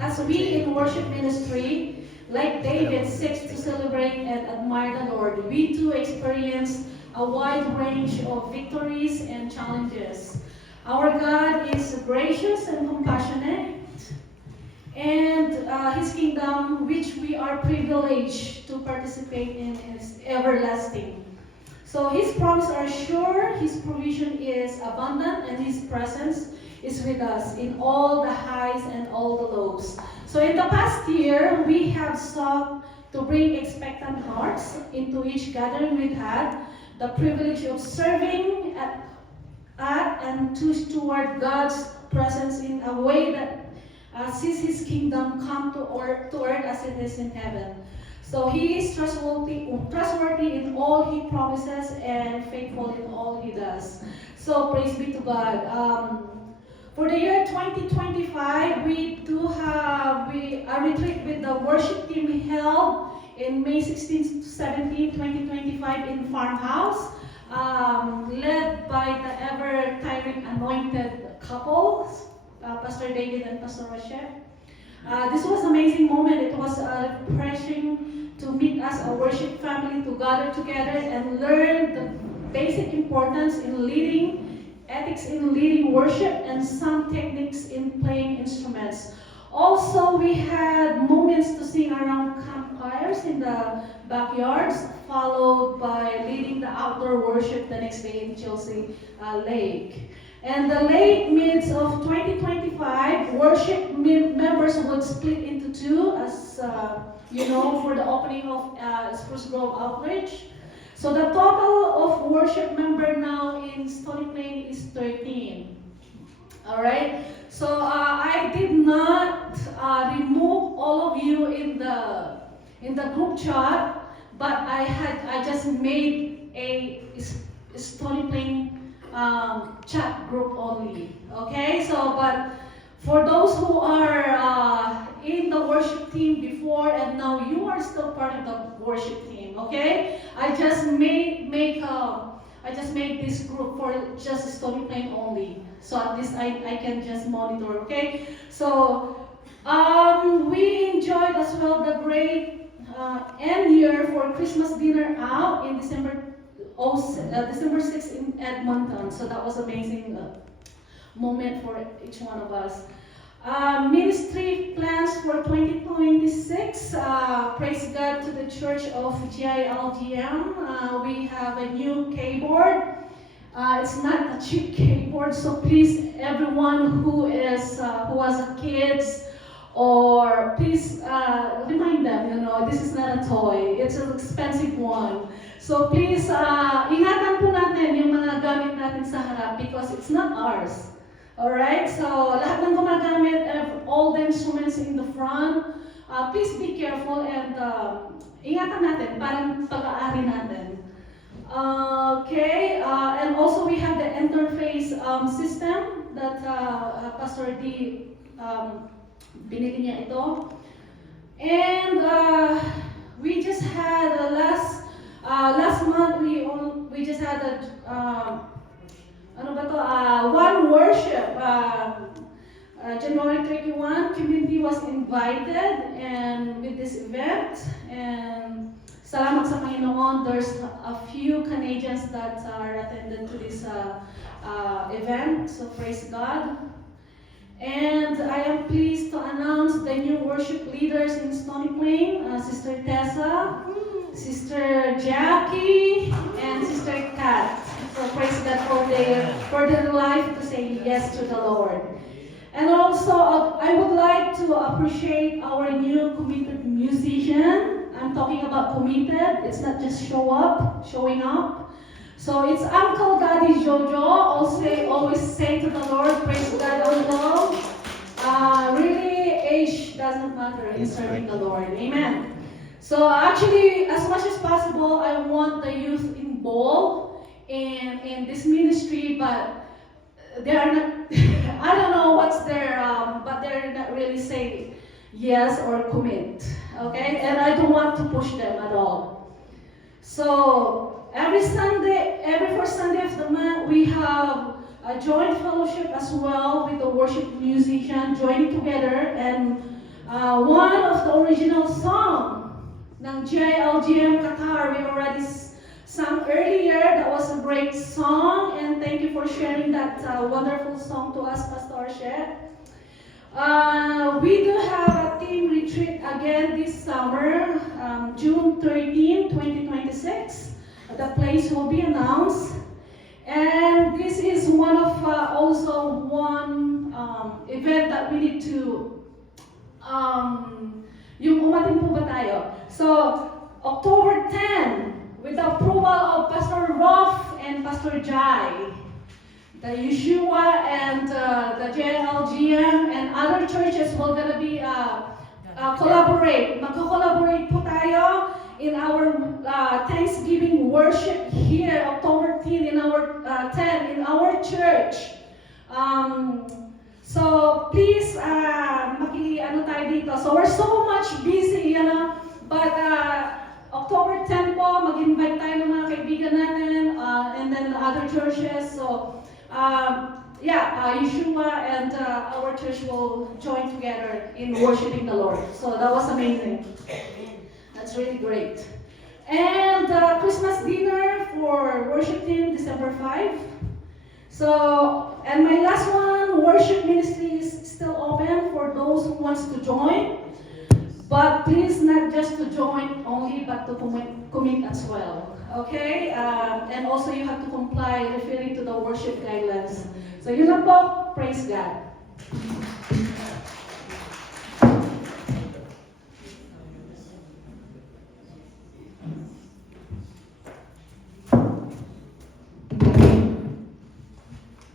as we in worship ministry, like David seeks to celebrate and admire the Lord, we too experience a wide range of victories and challenges. Our God is gracious and compassionate, and His kingdom, which we are privileged to participate in, is everlasting. So His promises are sure, His provision is abundant, and His presence is with us in all the highs and all the lows. So in the past year, we have sought to bring expectant hearts into each gathering we've had, the privilege of serving at and to steward God's presence in a way that sees His kingdom come to earth as it is in heaven. So He is trustworthy in all He promises and faithful in all He does. So praise be to God. For the year 2025, we do have a retreat with the worship team we held in May 16 to 17, 2025 in Farmhouse, led by the ever-tiring anointed couple, Pastor David and Pastor Rochelle. This was an amazing moment. It was refreshing to meet as a worship family, to gather together and learn the basic importance in leading, ethics in leading worship, and some techniques in playing instruments. Also, we had moments to sing around campfires in the backyards, followed by leading the outdoor worship the next day in Chelsea Lake. And the late midst of 2025, worship members would split into two, as for the opening of Spruce Grove Outreach. So the total of worship member now in Stony Plain is 13. All right. So I did not remove all of you in the group chat, but I just made a Stony Plain chat group only. Okay. So but for those who are in the worship team before and now you are still part of the worship team, okay? I just made this group for just Stony Plain only, so at least I can just monitor, okay? So we enjoyed as well the great end year for Christmas dinner out in December 6th in Edmonton. So that was amazing moment for each one of us. Ministry plans for 2026. Praise God to the Church of GILGM. We have a new keyboard It's not a cheap keyboard, so please, everyone who has a kids, or please remind them, this is not a toy. It's an expensive one. So please, ingatan po natin yung mga gamit natin sa harap because it's not ours. Alright? So lahat ng gumagamit, all the instruments in the front, please be careful and ingatan natin, parang pag-aari natin. Okay, and also we have the interface system that Pastor D binili niya ito. And we just had last month we just had one worship. January 31, community was invited and with this event, and salamat sa Panginoon, there's a few Canadians that are attended to this event, so praise God. And I am pleased to announce the new worship leaders in Stony Plain, Sister Tessa, Sister Jackie, and Sister Kat. So praise God for their life to say yes to the Lord. And also, I would like to appreciate our new committed musician. I'm talking about committed. It's not just showing up. So it's Uncle Daddy Jojo. Always say to the Lord, praise God, Uncle. Really, age doesn't matter in serving the Lord. Amen. So actually, as much as possible, I want the youth involved in this ministry, but they are not, I don't know what's their, but they're not really saying yes or commit, okay? And I don't want to push them at all. So, every first Sunday of the month, we have a joint fellowship as well with the worship musician joining together, and one of the original song ng JLGM Qatar, we already sang earlier. That was a great song, and thank you for sharing that wonderful song to us, Pastor Shet. We do have a team retreat again this summer, June 13, 2026. The place will be announced. And this is one event that we need to, yung umatin po ba tayo? So, October 10, with the approval of Pastor Rolf and Pastor Jai, the Yeshua and the JLGM and other churches will gonna be collaborate. Magko-collaborate po tayo in our Thanksgiving worship here, October 10 in our church. So please, maki-ano tayo dito. So we're so much busy, but October 10 po, mag-invite tayo ng mga kaibigan natin, and then the other churches. So, Yeshua and our church will join together in worshiping the Lord. So that was amazing. That's really great. And Christmas dinner for worship team, December 5. So, and my last one, worship ministry is still open for those who wants to join. But please not just to join only, but to commit as well. Okay? And also you have to comply referring to the worship guidelines. So yun lang po, praise God.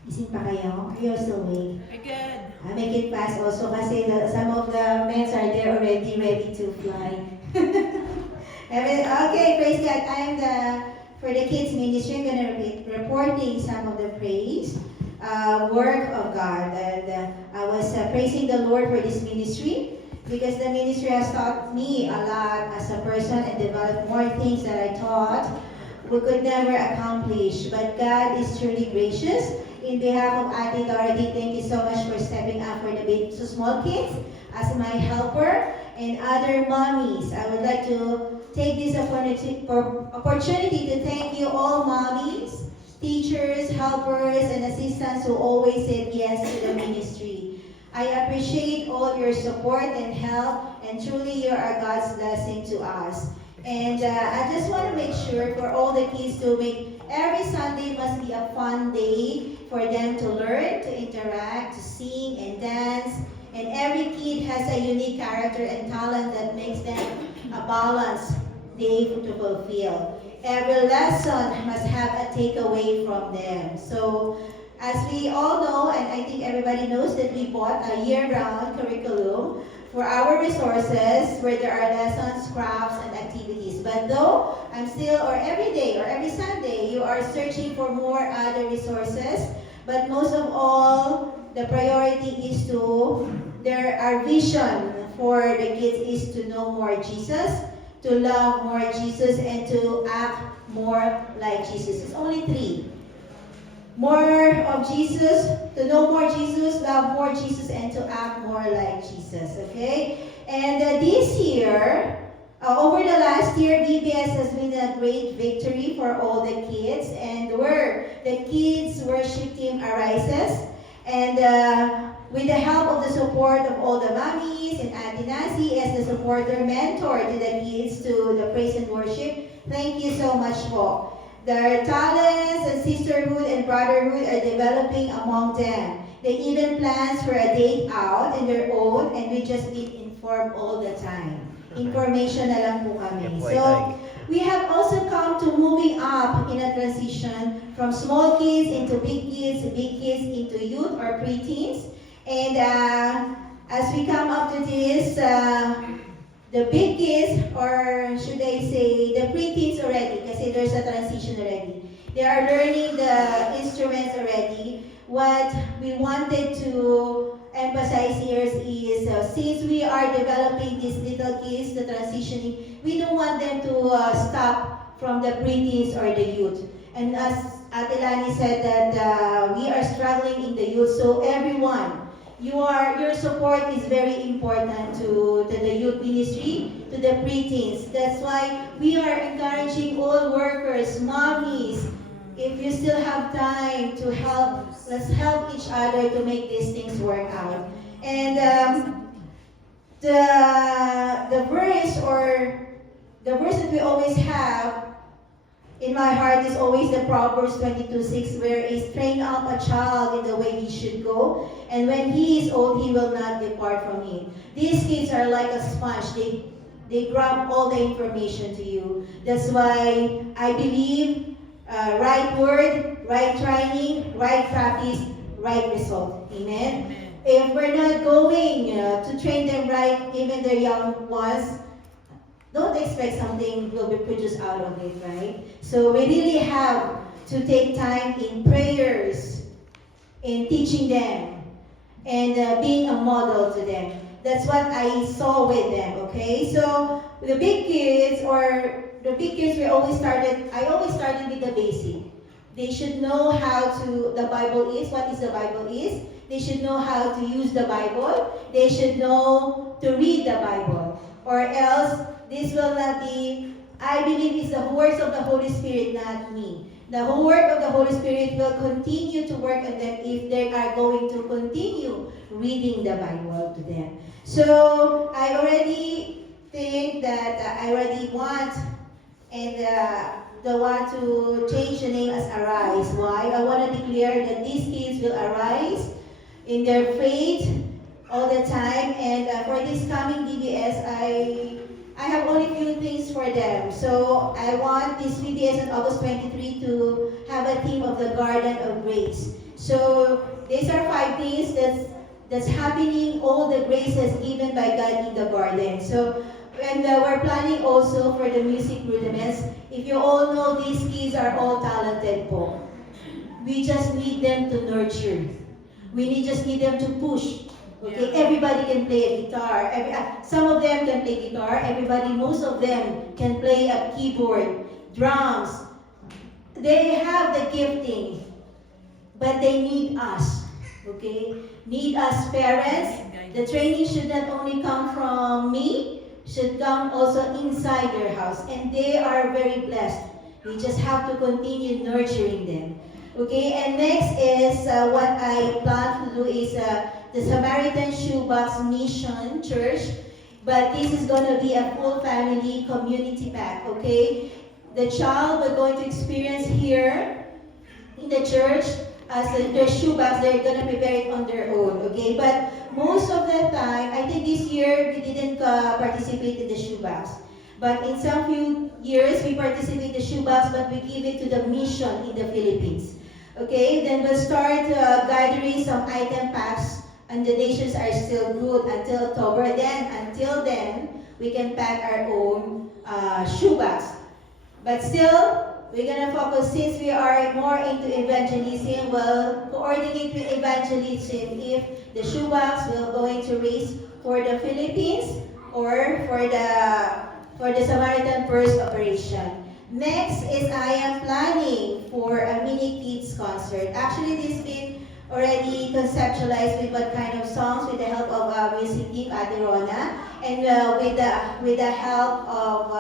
Gising pa kayo? You're still awake? We're good. I make it fast also kasi some of the men are there already ready to fly. Okay, praise God. For the kids ministry, I'm going to be reporting some of the praise work of God. And I was praising the Lord for this ministry because the ministry has taught me a lot as a person and developed more things that I thought we could never accomplish. But God is truly gracious. In behalf of Auntie Dorothy, thank you so much for stepping up for the big to small kids as my helper and other mommies. I would like to take this opportunity to thank you all mommies, teachers, helpers, and assistants who always said yes to the ministry. I appreciate all your support and help, and truly you are God's blessing to us. And I just want to make sure for all the kids to make every Sunday must be a fun day for them to learn, to interact, to sing and dance. And every kid has a unique character and talent that makes them a balanced day to fulfill. Every lesson must have a takeaway from them. So, as we all know, and I think everybody knows that we bought a year-round curriculum for our resources where there are lessons, crafts, and activities. But though I'm still, or every day, or every Sunday, you are searching for more other resources, but most of all, the priority is our vision for the kids is to know more Jesus, to love more Jesus, and to act more like Jesus. It's only three. More of Jesus, to know more Jesus, love more Jesus, and to act more like Jesus, okay? And this year, over the last year, VBS has been a great victory for all the kids, and where the kids worship team arises, and with the help of the support of all the mommies and Auntie Nancy as the supporter mentor to the kids to the praise and worship, thank you so much po. Their talents and sisterhood and brotherhood are developing among them. They even plans for a date out in their own, and we just need informed all the time. Information na lang po kami. So, we have also come to moving up in a transition from small kids into big kids into youth or preteens. And as we come up to this, the big kids, or should I say, the preteens already, kasi there's a transition already. They are learning the instruments already. What we wanted to emphasize here is, since we are developing these little kids, the transitioning, we don't want them to stop from the preteens or the youth. And as Ate Lani said that we are struggling in the youth, so everyone, your support is very important to the youth ministry, to the preteens. That's why we are encouraging all workers, mommies, if you still have time to help, let's help each other to make these things work out. And the verse that we always have in my heart is always the Proverbs 22:6, where is train up a child in the way he should go, and when he is old, he will not depart from it. These kids are like a sponge. They grab all the information to you. That's why I believe right word, right training, right practice, right result. Amen? If we're not going to train them right, even the young ones, don't expect something will be produced out of it, right? So we really have to take time in prayers, in teaching them, and being a model to them. That's what I saw with them, okay? So the big kids, I always started with the basic. They should know how the Bible is, what is the Bible is. They should know how to use the Bible. They should know to read the Bible. Or else, this will not be, I believe it's the works of the Holy Spirit, not me. The work of the Holy Spirit will continue to work on them if they are going to continue reading the Bible to them. So, I already think that I already want and want to change the name as Arise. Why? I want to declare that these kids will arise in their faith all the time. And for this coming DBS, I have only few things for them. So I want this VBS on August 23 to have a theme of the Garden of Grace. So these are 5 things that's happening, all the graces given by God in the garden. So, and we're planning also for the music rudiments. If you all know, these kids are all talented po. We just need them to nurture. Just need them to push. Okay, everybody can play a guitar. Some of them can play guitar. Most of them can play a keyboard, drums. They have the gifting, but they need us. Okay, need us parents. The training should not only come from me, should come also inside their house, and they are very blessed. We just have to continue nurturing them. Okay, and next is what I plan to do is the Samaritan Shoebox Mission Church, but this is going to be a full family community pack, okay? the child we're going to experience here in the church as their shoebox, they're gonna prepare it on their own, okay? But most of the time, I think this year we didn't participate in the shoebox. But in some few years, we participate in the shoebox, but we give it to the mission in the Philippines. Okay, then we'll start gathering some item packs, and the donations are still good until October. Until then, we can pack our own shoebox. But still, we're gonna focus, since we are more into evangelism, we'll coordinate with evangelism if the shoebox will going to raise for the Philippines or for the Samaritan Purse operation. Next is I am planning for a mini kids concert. Actually, this has been already conceptualized with what kind of songs with the help of music team Ate Rona, and with the help of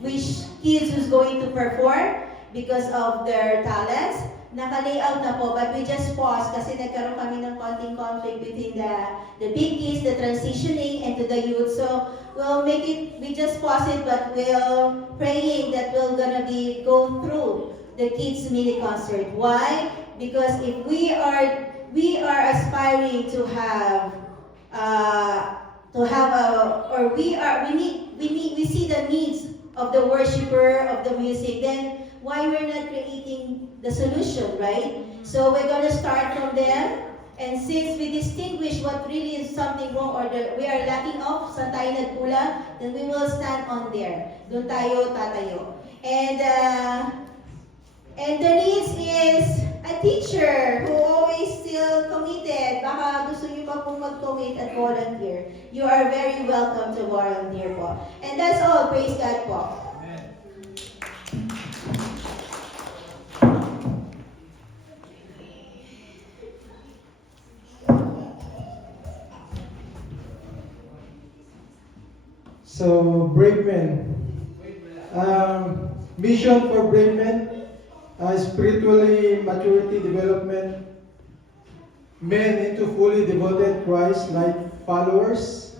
which kids who's going to perform because of their talents. Naka-layout na po, but we just pause kasi nagkaroon kami ng konting conflict between the big kids, the transitioning, and to the youth. So we'll make it, we just pause it, but we'll praying that we're gonna go through the kids mini concert. Why? Because if we are aspiring to have we see the needs of the worshiper, of the music, then why we're not creating the solution, right? So we're going to start from them, and since we distinguish what really is something wrong or we are lacking of, saan tayo nagkulang, then we will stand on there. Doon tayo tatayo. And the needs is a teacher who always still committed. Baka gusto niyo pa pong mag-commit at volunteer. You are very welcome to volunteer po. And that's all. Praise God po. So, Brave Men. Mission for Brave Men, spiritually maturity development, men into fully devoted Christ-like followers,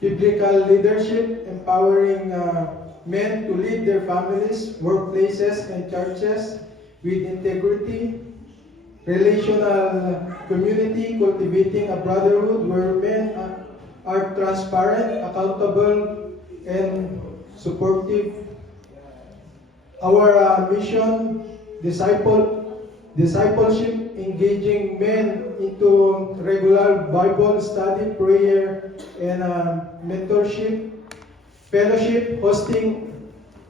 biblical leadership, empowering men to lead their families, workplaces, and churches with integrity, relational community, cultivating a brotherhood where men are transparent, accountable, and supportive. Our mission, discipleship, engaging men into regular Bible study, prayer, and mentorship, fellowship, hosting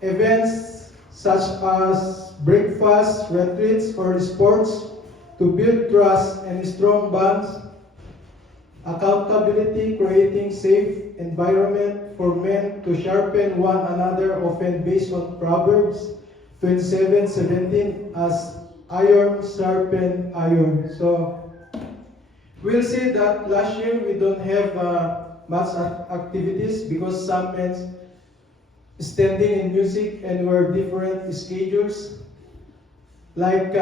events such as breakfast, retreats for sports to build trust and strong bonds, accountability, creating safe environment for men to sharpen one another, often based on Proverbs 27:17, as iron sharpen iron. So we'll see that last year we don't have much activities because some men standing in music and were different schedules. Like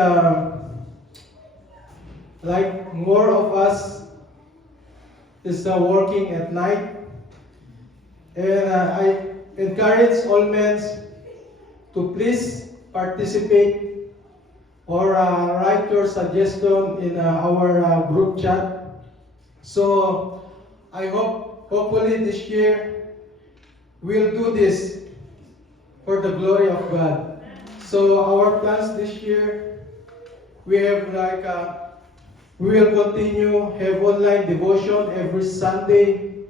more of us is working at night. And I encourage all men to please participate or write your suggestion in our group chat. So I hopefully this year we'll do this for the glory of God. So our plans this year, we have we will continue have online devotion every Sunday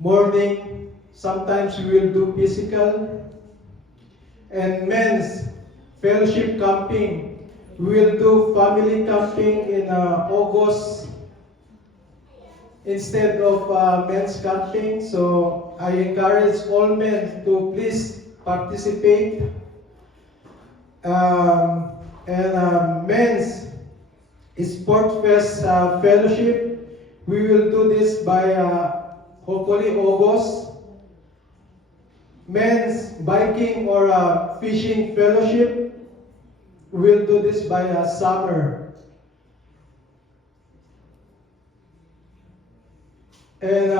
morning. Sometimes we will do physical and men's fellowship camping. We will do family camping in August instead of men's camping. So I encourage all men to please participate. Men's Sport Fest fellowship, we will do this by hopefully August. Men's biking or fishing fellowship, we'll do this by summer. And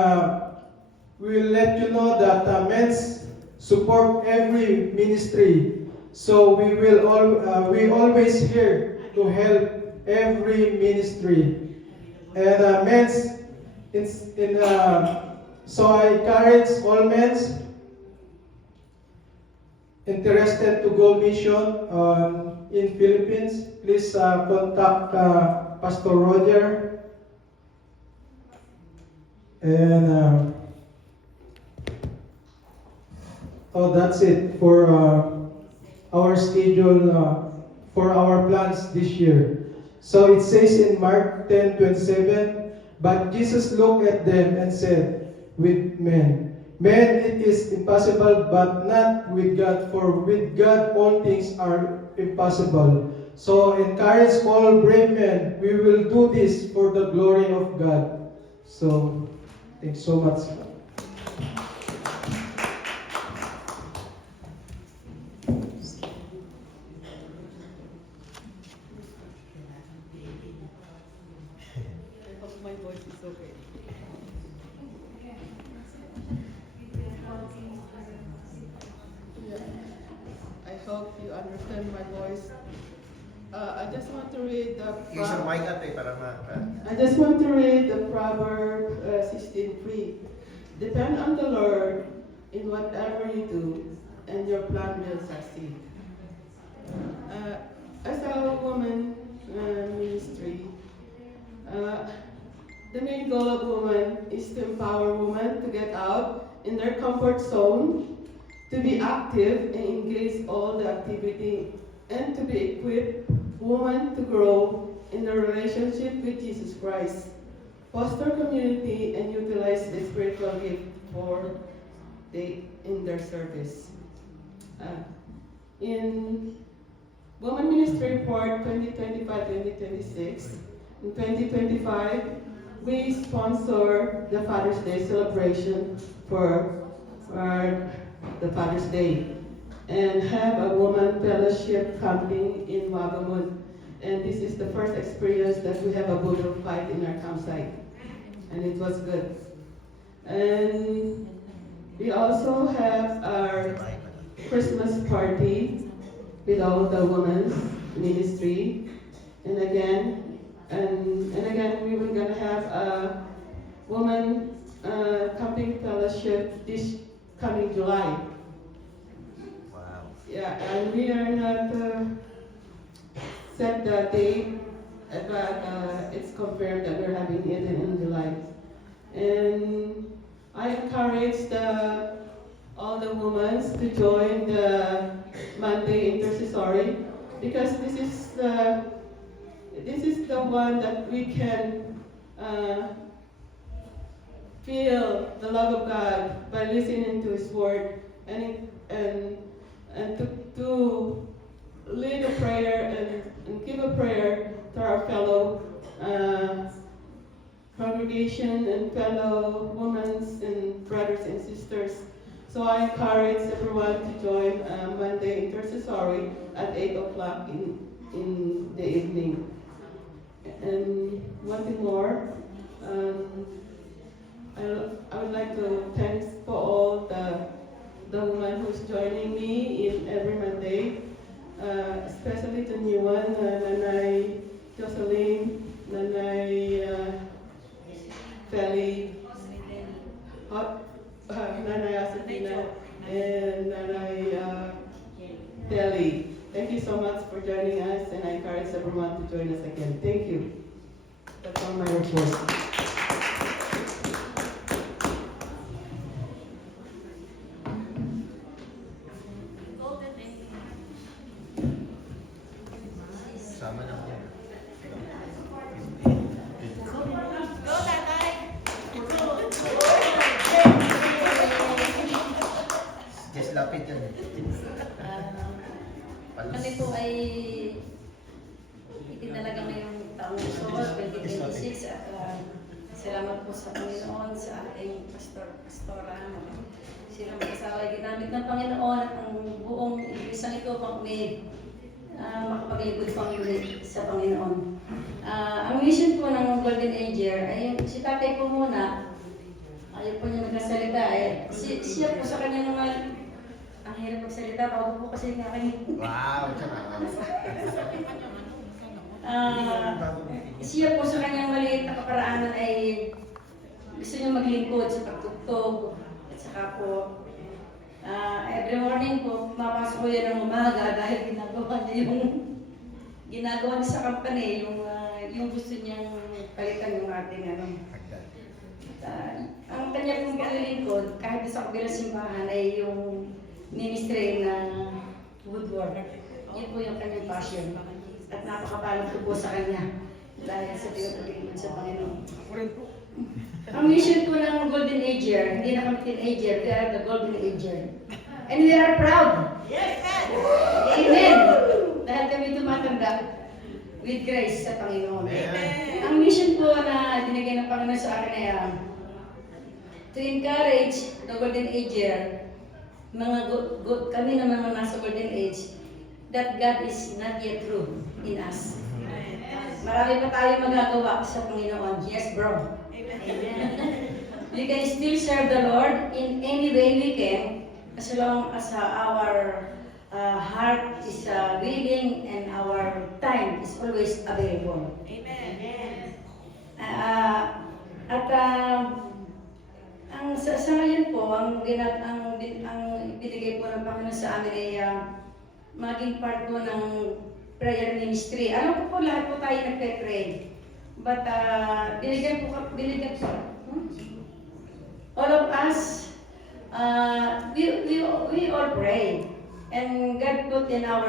we'll let you know that men's support every ministry. So we always here to help every ministry. And so I encourage all men interested to go mission in Philippines. Please contact Pastor Roger. And that's it for our schedule for our plans this year. So it says in Mark 10:27, but Jesus looked at them and said, with men it is impossible, but not with God, for with God all things are impossible. So encourage all brave men. We will do this for the glory of God. So thanks so much. I hope you understand my voice. I just want to read the Use your mic ate para I just want to read the Proverb 16:3. Depend on the Lord in whatever you do, and your plan will succeed. As a woman ministry, the main goal of women is to empower women to get out in their comfort zone, to be active and engage all the activity, and to be equipped women to grow in their relationship with Jesus Christ, foster community, and utilize the spiritual gift in their service. In Women Ministry Report 2025-2026, in 2025, we sponsor the Father's Day celebration for the Father's Day, and have a woman fellowship camping in Wagamut. And this is the first experience that we have a bulldog fight in our campsite, and it was good. And we also have our Christmas party with all the women's ministry, and again we were gonna have a woman camping fellowship this coming July. Wow. Yeah, and we are not set the date, but it's confirmed that we're having it in July. And I encourage all the women to join the Monday Intercessory, because this is the one that we can feel the love of God by listening to His Word, and to lead a prayer and give a prayer to our fellow congregation and fellow women and brothers and sisters. So I encourage everyone to join Monday Intercessory at 8 o'clock in the evening. And one thing more, I would like to thank for all the women who's joining me in every Monday, especially the new one, Nanay Jocelyn, Nanay Feli, Nanay Asatina, and Nanay Deli. Thank you so much for joining us, and I encourage everyone to join us again. Thank you. That's all my report. Sama na ako. Just lapit yan. Kami po ay itinalaga ngayong taong ito, 2026, at salamat po sa Panginoon, sa ating pastora. Sila mag-asawa ay ginamit ng Panginoon at ang buong isang ito pang may makapaglingkod pang sa Panginoon. Ang mission po ng Golden Angel ay si tatay po muna, ayaw po niya magkasalita, siya po sa kanyang mga ang hirap magsalita, bago po kasi nga kayo. Wow! Siya po sa kanyang maliit na kaparaanan ay gusto niya maglingkod sa pagtugtog at saka po every morning po mapasok ko yan ng umaga dahil ginagawa niya sa company yung gusto niyang palitan yung ating ang kanya pong paglilingkod kahit sa kabilang simbahan ay yung ministry na woodwork. Yun po yung kanyang passion. At napakabalong po sa kanya dahil sa pinaglilingkod sa Panginoon. Ang mission po ng Golden Ager, hindi na kami teenager, we are the Golden Ager. And we are proud. Yes! Amen! Dahil kami tumatanda with grace sa Panginoon. Amen. Ang mission po na binigay ng Panginoon sa akin ay to encourage the Golden Ager, kami na mga nasa Golden Age, that God is not yet through in us. Marami pa tayo magagawa sa Panginoon. Yes, bro. Amen. We can still serve the Lord in any way we can, as long as our heart is willing and our time is always available. Amen. Ang sa ngayon po, ang binigay po ng Panginoon sa amin ay maging part po ng prayer ministry. Alam ko po lahat po tayo nagpe-pray. But binigyan po all of us, we all pray. And God put in our,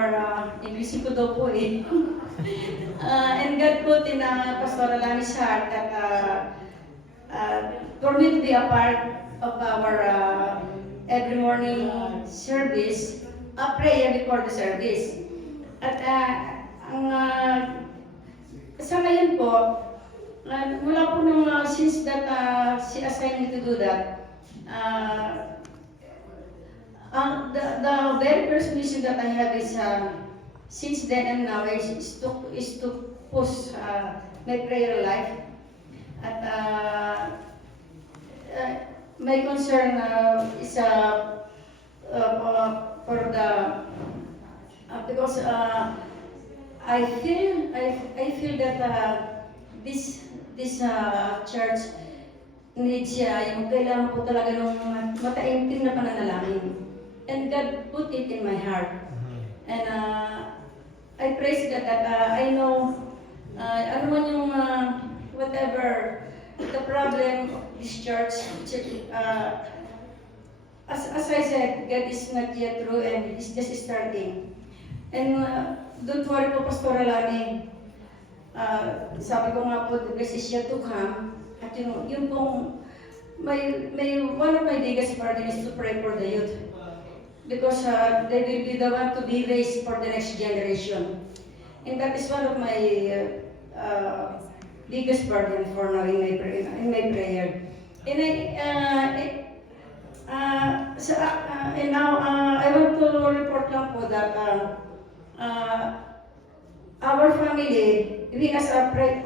English ko daw po eh. And God put in Pastor Alani's heart that for me to be a part of our every morning service, a prayer before the service. At sa ngayon po, mula po nung since that she assigned me to do that, the very first mission that I have is since then and now is to push my prayer life. At my concern is for the because I feel that this church needs yung kailangan po talaga ng mataimtim na pananalangin. And God put it in my heart. And I praise God that I know ano man yung whatever the problem of this church, as I said, God is not yet through and it's just starting. And don't worry po, Pastor Alani. Sabi ko nga po, the best is yet to come. At yung pong, one of my biggest burden is to pray for the youth. Because they will be the one to be raised for the next generation. And that is one of my biggest burden for now in my prayer. And now I want to report lang po that our family, we as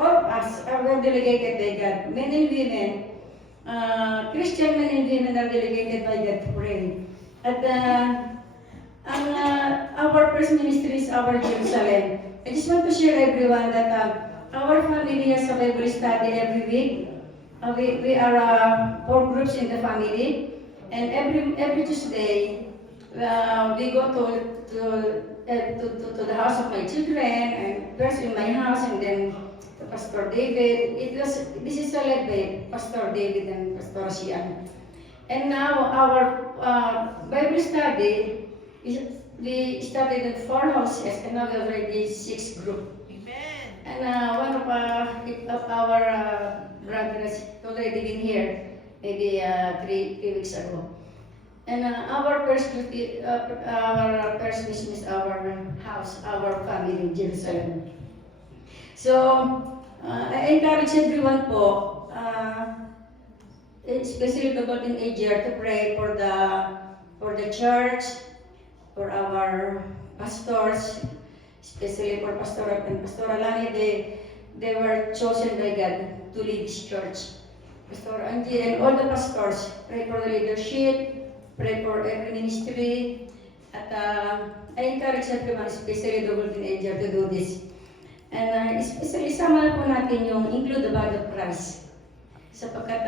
all of us are well delegated by God. Men and women, Christian men and women are delegated by God to pray. At our first ministry is our Jerusalem. I just want to share everyone that our family has a Bible study every week. We are 4 groups in the family, and every Tuesday we go to the house of my children, and first in my house, and then to Pastor David. This is led by Pastor David and Pastor Sian. And now our Bible study we started in 4 houses, and now we are already 6 groups. Amen. And one of our brothers already been here, maybe 3 weeks ago. And our first mission is our house, our family in Jerusalem. So I encourage everyone po, especially the Golden Ager, to pray for the church, for our pastors, especially for Pastor and Pastor Alani. They were chosen by God to lead this church. Pastor Angie and all the pastors, pray for the leadership, pray for every ministry, At I encourage everyone, especially the Golden Angel, to do this. And especially sama po natin yung include the body of Christ. Sapagkat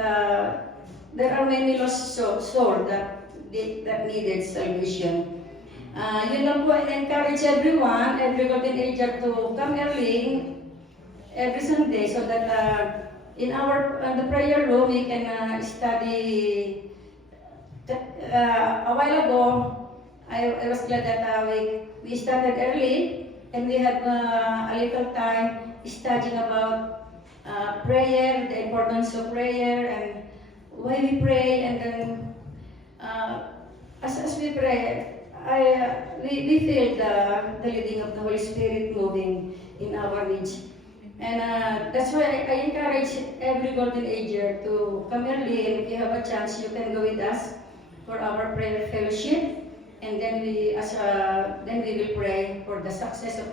there are many lost souls that needed salvation. Yun lang po, I encourage everyone, every Golden Angel to come early every Sunday so that in the prayer room we can study. A while ago, I was glad that we started early and we had a little time studying about prayer, the importance of prayer, and why we pray. And then, as we pray, we feel the leading of the Holy Spirit moving in our midst. And that's why I encourage every Golden Ager to come early, and if you have a chance, you can go with us for our prayer fellowship. And then we will pray for the success of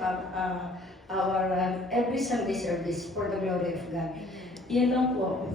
our every Sunday service for the glory of God. Yun lang po.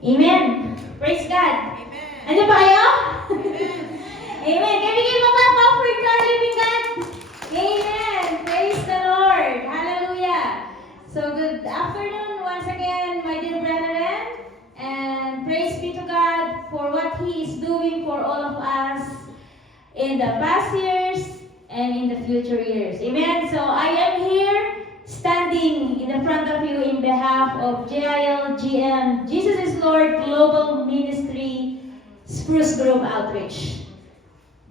Amen. Praise God. Ano ba kayo? Amen. Can we give a clap offering to our living God? Amen. Praise the Lord. Hallelujah. So good afternoon once again, my dear brethren. And praise be to God for what He is doing for all of us in the past years and in the future years. Amen. So I am here standing in the front of you in behalf of JILGM, Jesus is Lord Global Ministry, Spruce Grove Outreach.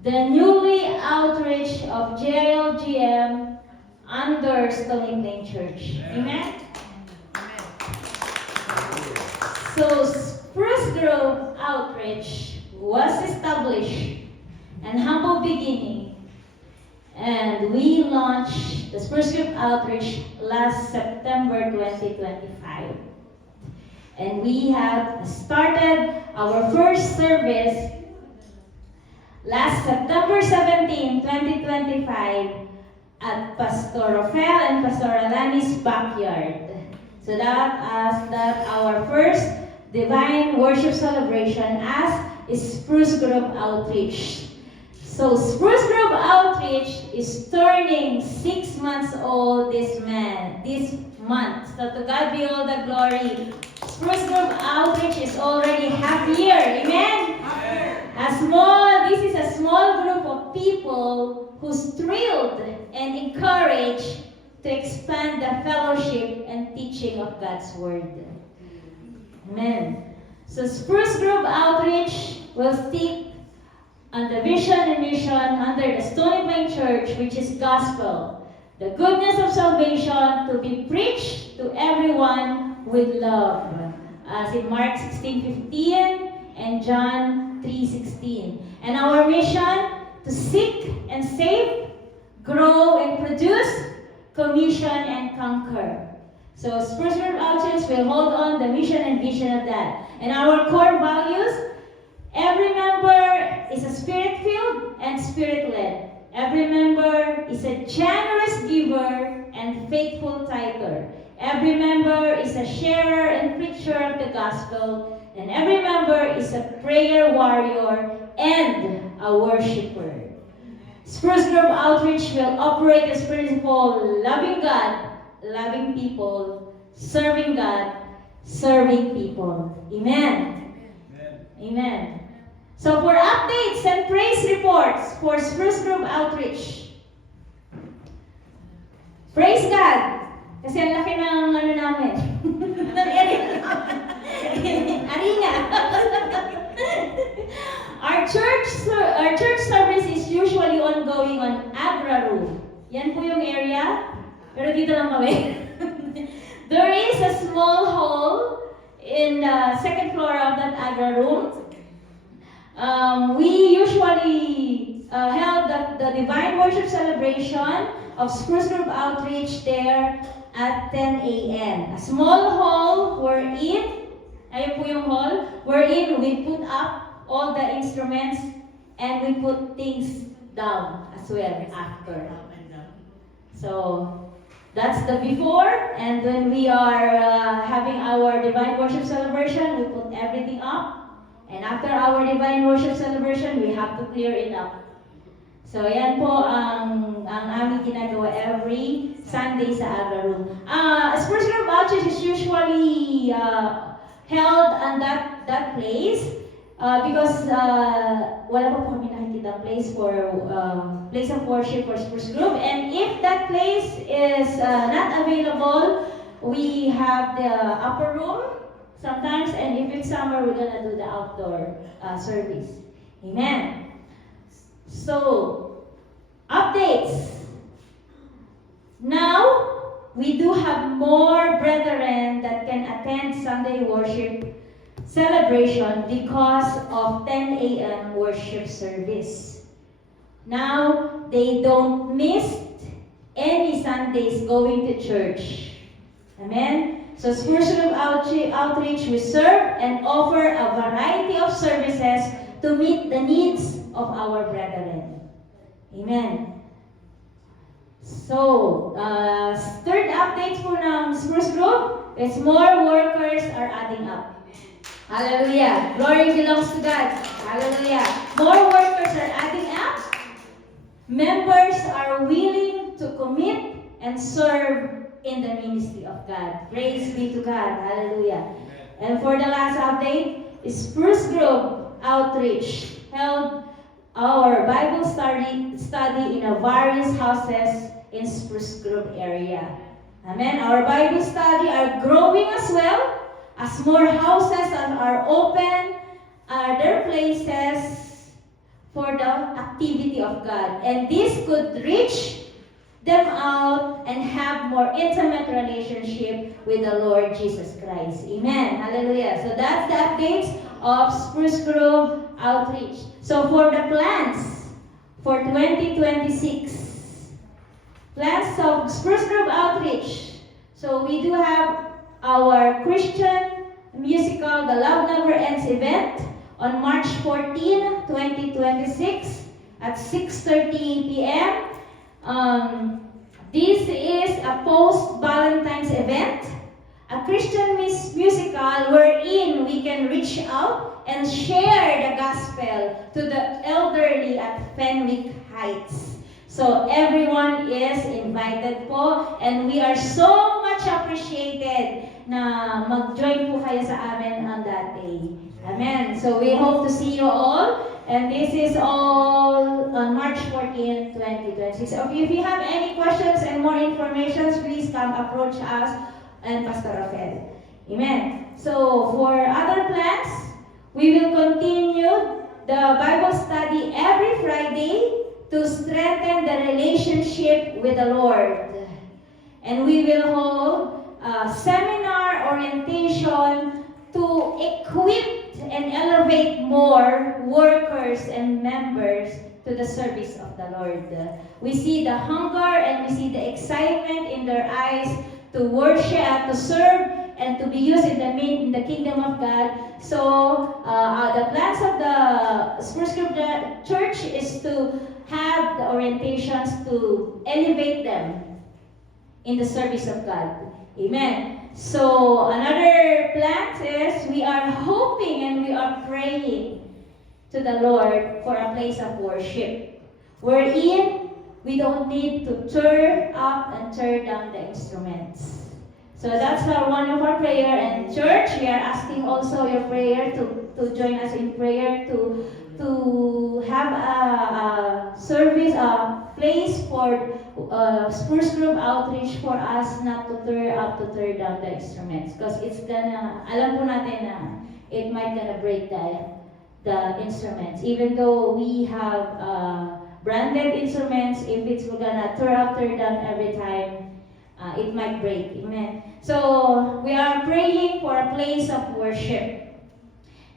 The newly outreach of JILGM under Stony Plain Church. Amen? So Spruce Grove Outreach was established and humble beginning. And we launched the Spruce Grove Outreach last September 2025. And we have started our first service last September 17, 2025 at Pastor Rafael and Pastor Alani's backyard. So that our first divine worship celebration as Spruce Grove Outreach. So Spruce Grove Outreach is turning 6 months old this month. So to God be all the glory. Spruce Grove Outreach is already half year. Amen? This is a small group of people who's thrilled and encouraged to expand the fellowship and teaching of God's Word. Amen. So Spruce Grove Outreach will stick on the vision and mission under the Stony Plain Church, which is gospel, the goodness of salvation to be preached to everyone with love, as in Mark 16:15 and John 3:16. And our mission to seek and save, grow and produce, commission and conquer. So Spruce Grove Outreach will hold on the mission and vision of that. And our core values: every member is a spirit-filled and spirit-led. Every member is a generous giver and faithful tither. Every member is a sharer and preacher of the gospel. And every member is a prayer warrior and a worshiper. Spruce Grove Outreach will operate as principle: loving God, loving people, serving God, serving people. Amen. Amen. So for updates and praise reports for Spruce Grove Outreach, praise God! Kasi ang laki ng ano namin. Arena. Our church service is usually ongoing on Agra Room. Yan po yung area. Pero dito lang kami. There is a small hall in the second floor of that Agra Room. We usually held the divine worship celebration of Spruce Grove Outreach there at 10 a.m. A small hall wherein, ayun po yung hall, wherein we put up all the instruments and we put things down as well after. So, that's the before, and when we are having our divine worship celebration, we put everything up, and after our divine worship celebration, we have to clear it up. So, yan po ang aming ginagawa every Sunday sa Agra Room. Spurs Group Outreach is usually held on that place because wala pa po kami nakikita place for place of worship for Spurs Group. And if that place is not available, we have the upper room sometimes, and if it's summer, we're gonna do the outdoor service. Amen. So, updates. Now, we do have more brethren that can attend Sunday worship celebration because of 10 a.m. worship service. Now, they don't miss any Sundays going to church. Amen? So, Spurs Group Outreach, we serve and offer a variety of services to meet the needs of our brethren. Amen. So, third update po ng Spurs Group is more workers are adding up. Hallelujah. Glory belongs to God. Hallelujah. More workers are adding up. Members are willing to commit and serve in the ministry of God. Praise be to God. Hallelujah. And for the last update, Spurs Group Outreach held our Bible study in a various houses in Spruce Grove area. Amen. Our Bible study are growing as well as more houses are open. There are places for the activity of God, and this could reach them out and have more intimate relationship with the Lord Jesus Christ. Amen. Hallelujah. So that's the updates of Spruce Grove Outreach. So for the plans for 2026, plans of Spruce Grove Outreach. So we do have our Christian musical, The Love Never Ends event on March 14, 2026 at 6:30 p.m. This is a post-Valentine's event, a Christian musical wherein we can reach out and share the gospel to the elderly at Fenwick Heights. So everyone is invited po, and we are so much appreciated na mag-join po kayo sa amin on that day. Amen. So we hope to see you all, and this is all on March 14, 2026. So if you have any questions and more information, please come approach us and Pastor Rafael. Amen. So for other plans, we will continue the Bible study every Friday to strengthen the relationship with the Lord. And we will hold a seminar orientation to equip and elevate more workers and members to the service of the Lord. We see the hunger and we see the excitement in their eyes to worship, to serve, and to be used in the kingdom of God. So the plans of the Spruce Group Church is to have the orientations to elevate them in the service of God. Amen. So another plan is we are hoping and we are praying to the Lord for a place of worship wherein we don't need to turn up and turn down the instruments. So that's one of our prayer. And church, we are asking also your prayer to join us in prayer to have a service, a place for Spruce Group Outreach for us not to turn up, to turn down the instruments. Because it's gonna, alam po natin na it might gonna break the instruments. Even though we have branded instruments, if it's gonna turn up, turn down every time, it might break. Amen. So we are praying for a place of worship.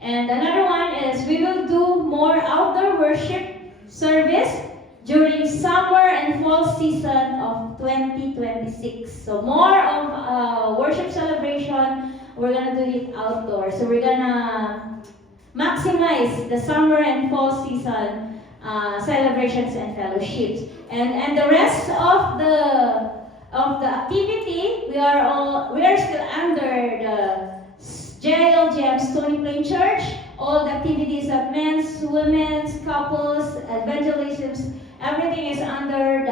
And another one is we will do more outdoor worship service during summer and fall season of 2026. So more of worship celebration, we're gonna do it outdoors. So we're gonna maximize the summer and fall season celebrations and fellowships. And the rest of the activity, we are still under the JLGM Stony Plain Church. All the activities of men's, women's, couples, evangelisms, everything is under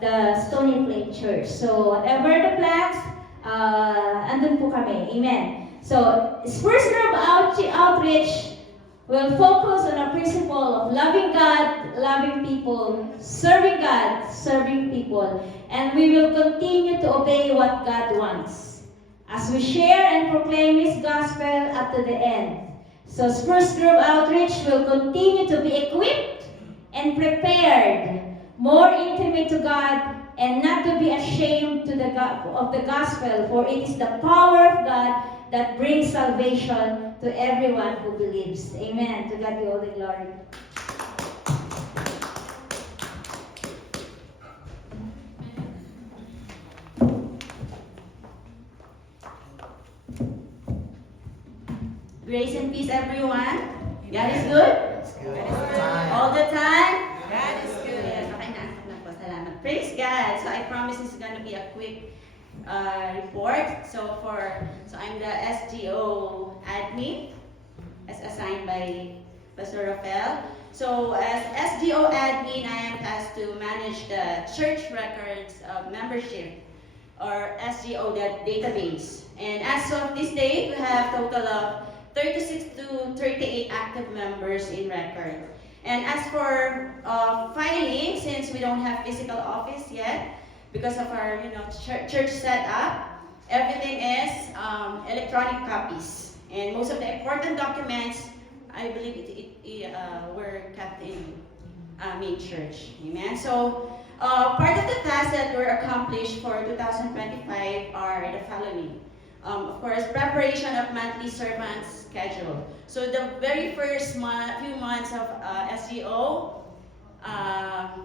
the Stony Plain Church. So whatever the plans, andun po kami. Amen. So Spurs Group Outreach will focus on a principle of loving God, loving people, serving God, serving people. And we will continue to obey what God wants as we share and proclaim His gospel up to the end. So Spurs Group Outreach will continue to be equipped and prepared, more intimate to God, and not to be ashamed of the gospel, for it is the power of God that brings salvation to everyone who believes. Amen. To God be all the glory. Grace and peace, everyone. God is good? All the time? God is good. Yes, okay na. Salamat. Praise God. So I promise this is going to be a quick report. So I'm the SGO admin as assigned by Pastor Rafael. So as SGO admin, I am tasked to manage the church records of membership, or SGO database. And as of this date, we have a total of 36 to 38 active members in record. And as for filing, since we don't have physical office yet, because of our church setup, everything is electronic copies. And most of the important documents, I believe were kept in main church. Amen. So part of the tasks that were accomplished for 2025 are the following. Of course, preparation of monthly servants schedule. So the very first few months of SGO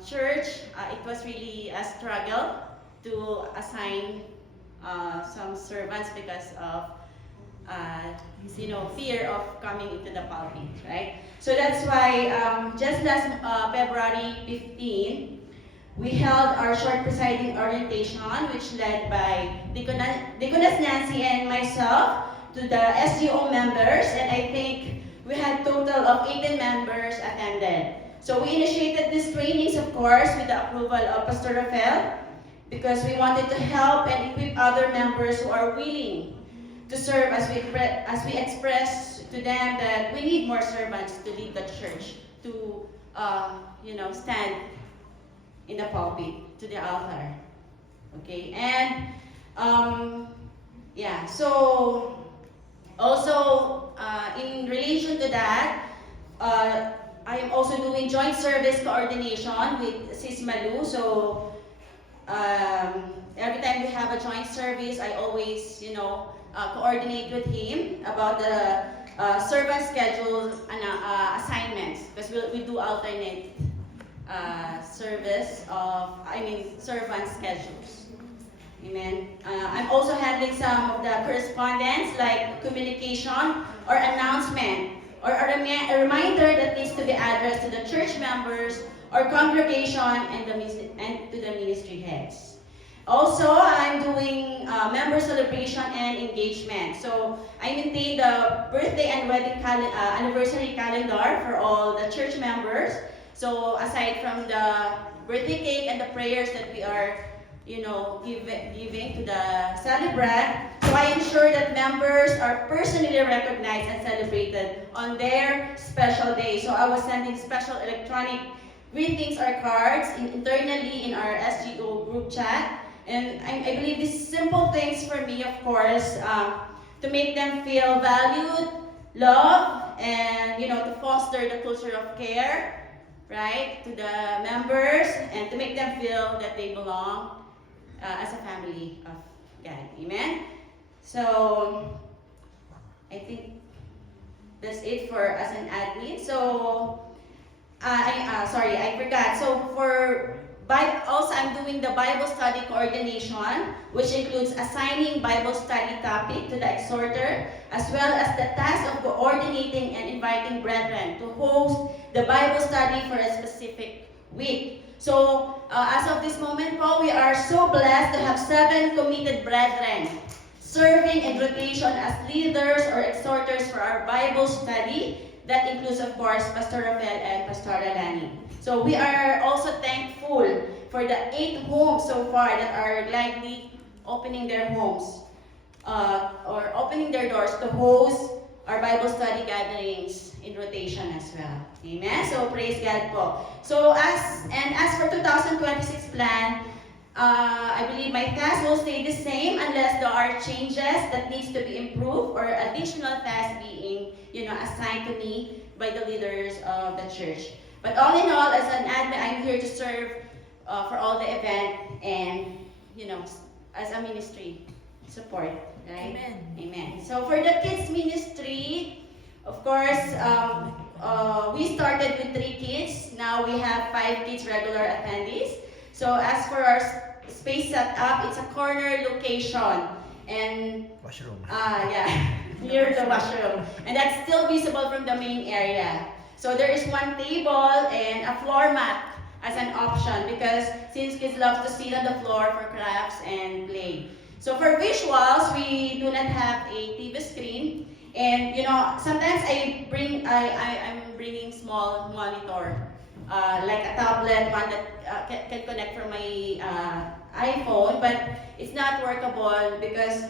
church, it was really a struggle to assign some servants because of fear of coming into the pulpit, right? So that's why just last February 15, we held our short presiding orientation, which led by Deaconess Nancy and myself to the SGO members, and I think we had total of 18 members attended. So we initiated these trainings, of course, with the approval of Pastor Rafael, because we wanted to help and equip other members who are willing to serve, as we express to them that we need more servants to lead the church, to stand in the pulpit, to the altar. Okay, and so also in relation to that, I am also doing joint service coordination with Sis Malu. So every time we have a joint service, I always coordinate with him about the servant schedule and assignments, because we do alternate servant schedules. Amen. I'm also handling some of the correspondence, like communication or announcement, or a reminder that needs to be addressed to the church members or congregation and to the ministry heads. Also, I'm doing member celebration and engagement. So I maintain the birthday and wedding anniversary calendar for all the church members. So aside from the birthday cake and the prayers that we are, giving to the celebrant, so I ensure that members are personally recognized and celebrated on their special day. So I was sending special electronic greetings or cards internally in our SGO group chat. And I believe these simple things for me, of course, to make them feel valued, loved, and to foster the culture of care, right, to the members, and to make them feel that they belong as a family of God. Amen? So I think that's it for as an admin. So sorry, I forgot. So also I'm doing the Bible study coordination, which includes assigning Bible study topic to the exhorter, as well as the task of coordinating and inviting brethren to host the Bible study for a specific week. So as of this moment po, we are so blessed to have 7 committed brethren serving in rotation as leaders or exhorters for our Bible study. That includes, of course, Pastor Rafael and Pastor Alani. So we are also thankful for the 8 homes so far that are gladly opening their homes or opening their doors to host our Bible study gatherings in rotation as well. Amen? So praise God po. So as for 2026 plan, I believe my task will stay the same unless there are changes that needs to be improved or additional tasks being, assigned to me by the leaders of the church. But all in all, as an admin, I'm here to serve for all the event and, as a ministry support, right? Amen. Amen. So for the kids ministry, of course, we started with 3 kids. Now we have 5 kids regular attendees. So as for our space setup, it's a corner location and Washroom. Near the washroom, and that's still visible from the main area. So there is 1 table and a floor mat as an option because since kids love to sit on the floor for crafts and play. So for visuals, we do not have a TV screen, and sometimes I'm bringing small monitor. Like a tablet, one that can connect from my iPhone, but it's not workable because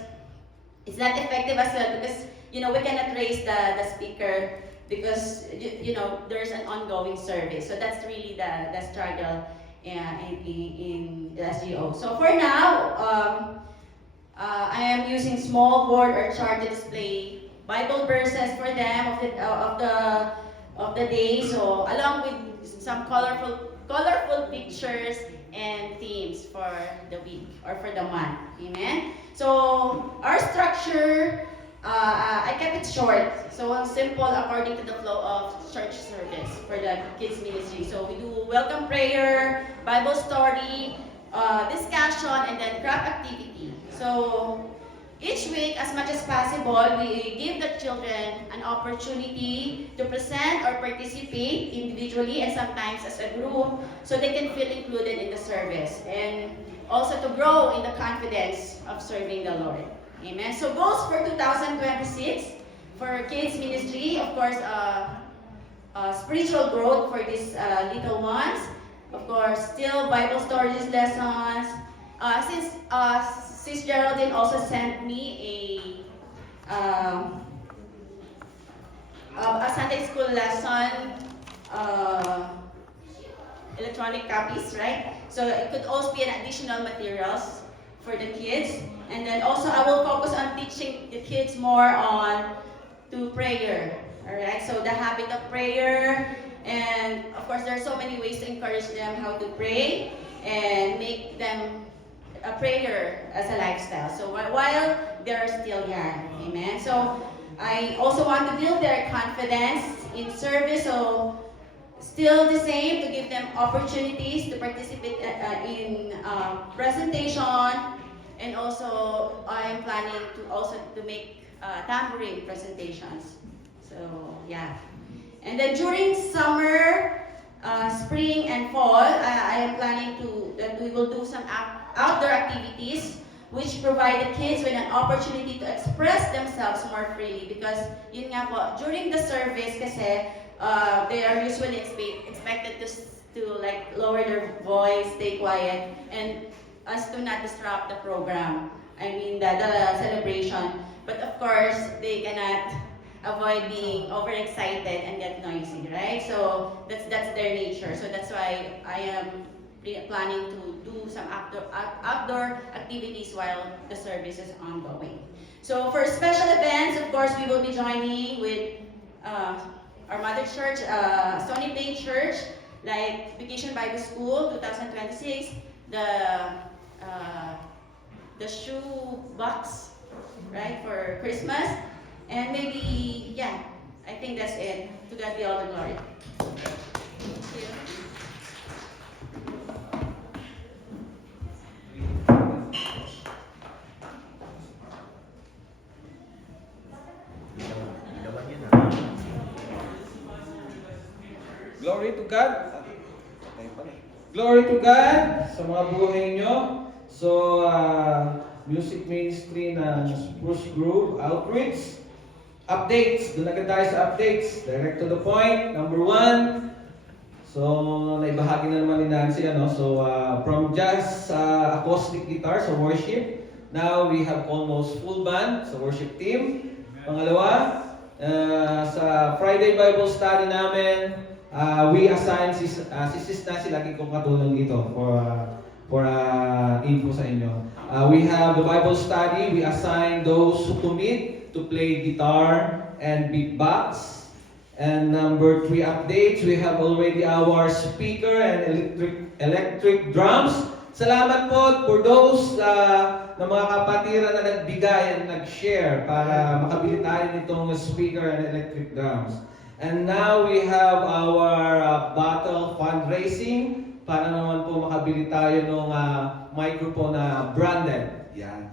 it's not effective as well because we cannot raise the speaker because there's an ongoing service. So that's really the struggle in the SGO. So for now, I am using small board or chart to display Bible verses for them of the day. So along with some colorful pictures and themes for the week or for the month. Amen. So our structure, I kept it short. So simple according to the flow of church service for the kids ministry. So we do welcome prayer, Bible story, discussion, and then craft activity. So each week, as much as possible, we give the children an opportunity to present or participate individually and sometimes as a group so they can feel included in the service and also to grow in the confidence of serving the Lord. Amen. So goals for 2026 for kids ministry, of course, spiritual growth for these little ones. Of course, still Bible stories lessons. Sis Geraldine also sent me a Sunday school lesson, electronic copies, right? So it could also be an additional materials for the kids. And then also I will focus on teaching the kids more on to prayer, all right? So the habit of prayer, and of course there are so many ways to encourage them how to pray and make them a prayer as a lifestyle. So while they're still young, amen. So I also want to build their confidence in service. So still the same, to give them opportunities to participate in presentation, and also I am planning to make tambourine presentations. So yeah, and then during summer, spring and fall, I am planning that we will do some outdoor activities which provide the kids with an opportunity to express themselves more freely, because yun nga po, during the service kasi they are usually expected to like lower their voice, stay quiet, and us to not disrupt the program. I mean the celebration. But of course, they cannot avoid being overexcited and get noisy, right? So that's their nature. So that's why I am planning to do some outdoor activities while the service is ongoing. So for special events, of course, we will be joining with our mother church, Stony Plain Church, like Vacation Bible School 2026, the shoe box, right, for Christmas, and maybe, yeah, I think that's it. To God be all the glory. Ilawan yun Glory to God. Glory to God sa mga buhay nyo. So, music ministry ng Spruce Grove Outreach. Updates. Doon agad tayo sa updates. Direct to the point. Number 1. So, naibahagi na naman ni Nancy. So, from jazz acoustic guitar sa worship. Now, we have almost full band sa worship team. Pangalawa, sa Friday Bible study namin, we assign si Sis Nancy, lagi kong katulong dito for info sa inyo. We have the Bible study. We assign those who commit to play guitar and beatbox. And number 3 updates, we have already our speaker and electric drums. Salamat po for those na mga kapatiran na nagbigay and nag-share para makabili tayo nitong speaker and electric drums. And now we have our battle fundraising para naman po makabili tayo ng microphone na branded. Yan.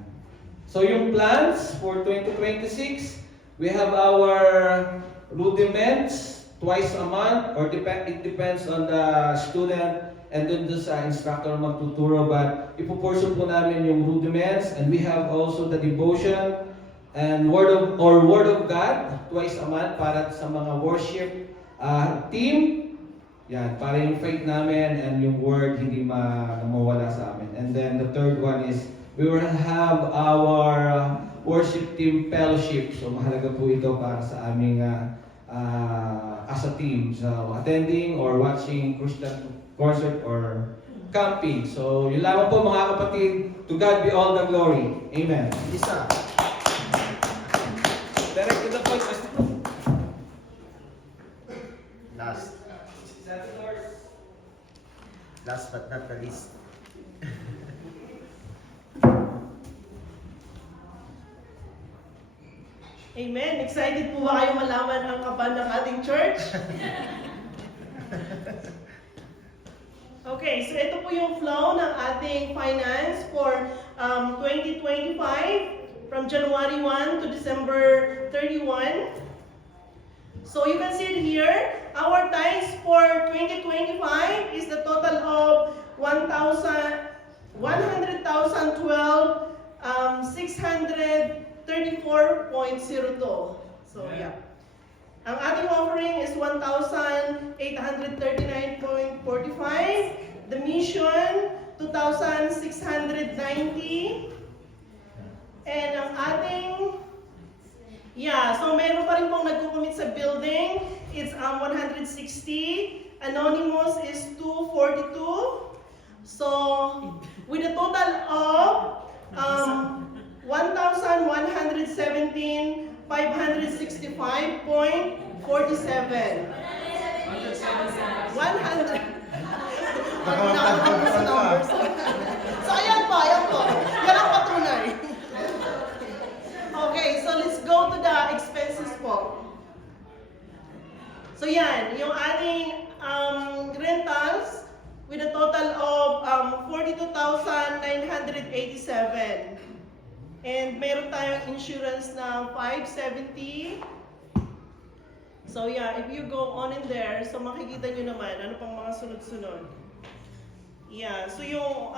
So yung plans for 2026, we have our rudiments twice a month, or it depends on the student and dun sa instructor magtuturo, but ipuportion po namin yung rudiments, and we have also the devotion and word of God twice a month para sa mga worship team. Yan, para yung faith namin and yung word hindi mawala sa amin. And then the third one is we will have our worship team fellowship. So mahalaga po ito para sa aming as a team. So attending or watching Christian concert or camping. So yun lamang po mga kapatid. To God be all the glory. Amen. Isa. Direct to the point. Last but not the least. Amen. Excited po ba kayo malaman ang kaban ng ating church? Okay, so ito po yung flow ng ating finance for 2025 from January 1 to December 31. So you can see it here. Our tithes for 2025 is the total of 100,012 634.02. So yeah. Ang ating offering is 1,839.45. The mission 2,690. And ang ating so meron pa rin pong nagko-commit sa building. It's 160. Anonymous is 242. So with a total of 1,117,565.47. 100. So ayan po. Yan ang patunay. Okay, so let's go to the expenses po. So yan, yung ating rentals with a total of 42,987. And meron tayong insurance na 570. So yeah, if you go on in there, so makikita nyo naman ano pang mga sunod-sunod. Yeah, so yung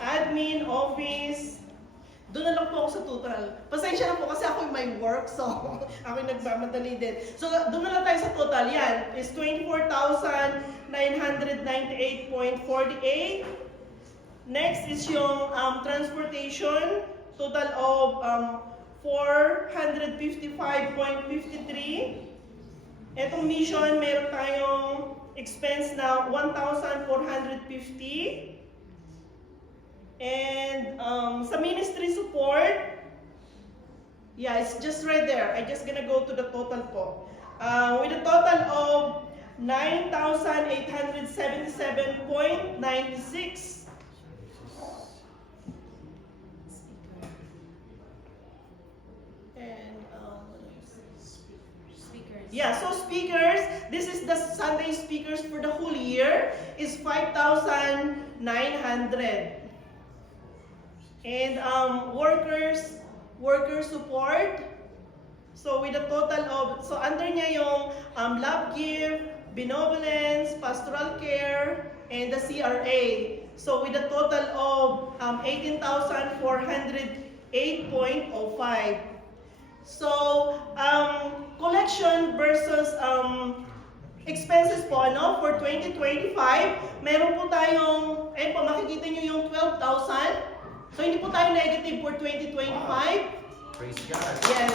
admin, office, doon na lang po ako sa total. Pasensya na po kasi ako yung may work, so ako yung nagmamadali din. So doon na lang tayo sa total. Yan, is 24,998.48. Next is yung transportation, total of 455.53. Etong mission, meron tayong expense na 1,450. And sa ministry support, it's just right there. I'm just gonna go to the total po. With a total of 9,877.96. And what else? Yeah, so speakers, this is the Sunday speakers for the whole year is 5,900. And worker support. So with a total of, so under niya yung love gift, benevolence, pastoral care, and the CRA. So with a total of 18,408.05. So collection versus expenses po for 2025, meron po tayong, po makikita nyo yung 12,000. So hindi po tayo negative for 2025. Praise God. Yes,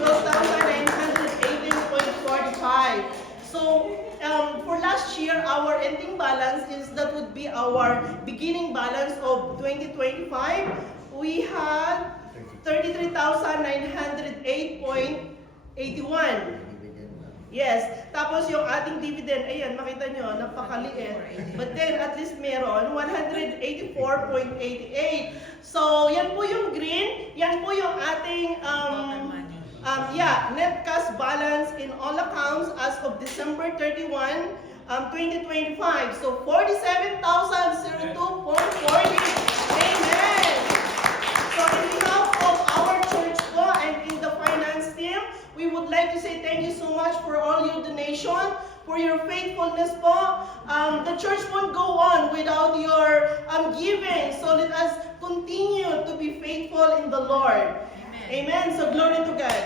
12,918.45. So, for last year, our ending balance that would be our beginning balance of 2025. We had 33,908.81. Yes, tapos yung ating dividend, ayan, makita nyo, napakaliit. But then, at least meron, 184.88. So, yan po yung green, yan po yung ating, net cash balance in all accounts as of December 31, 2025. So, 47,002.40. Amen! So, in behalf of our church po and in the finance team, we would like to say thank you so much for all your donation, for your faithfulness po. The church won't go on without your giving. So let us continue to be faithful in the Lord. Amen. So glory to God.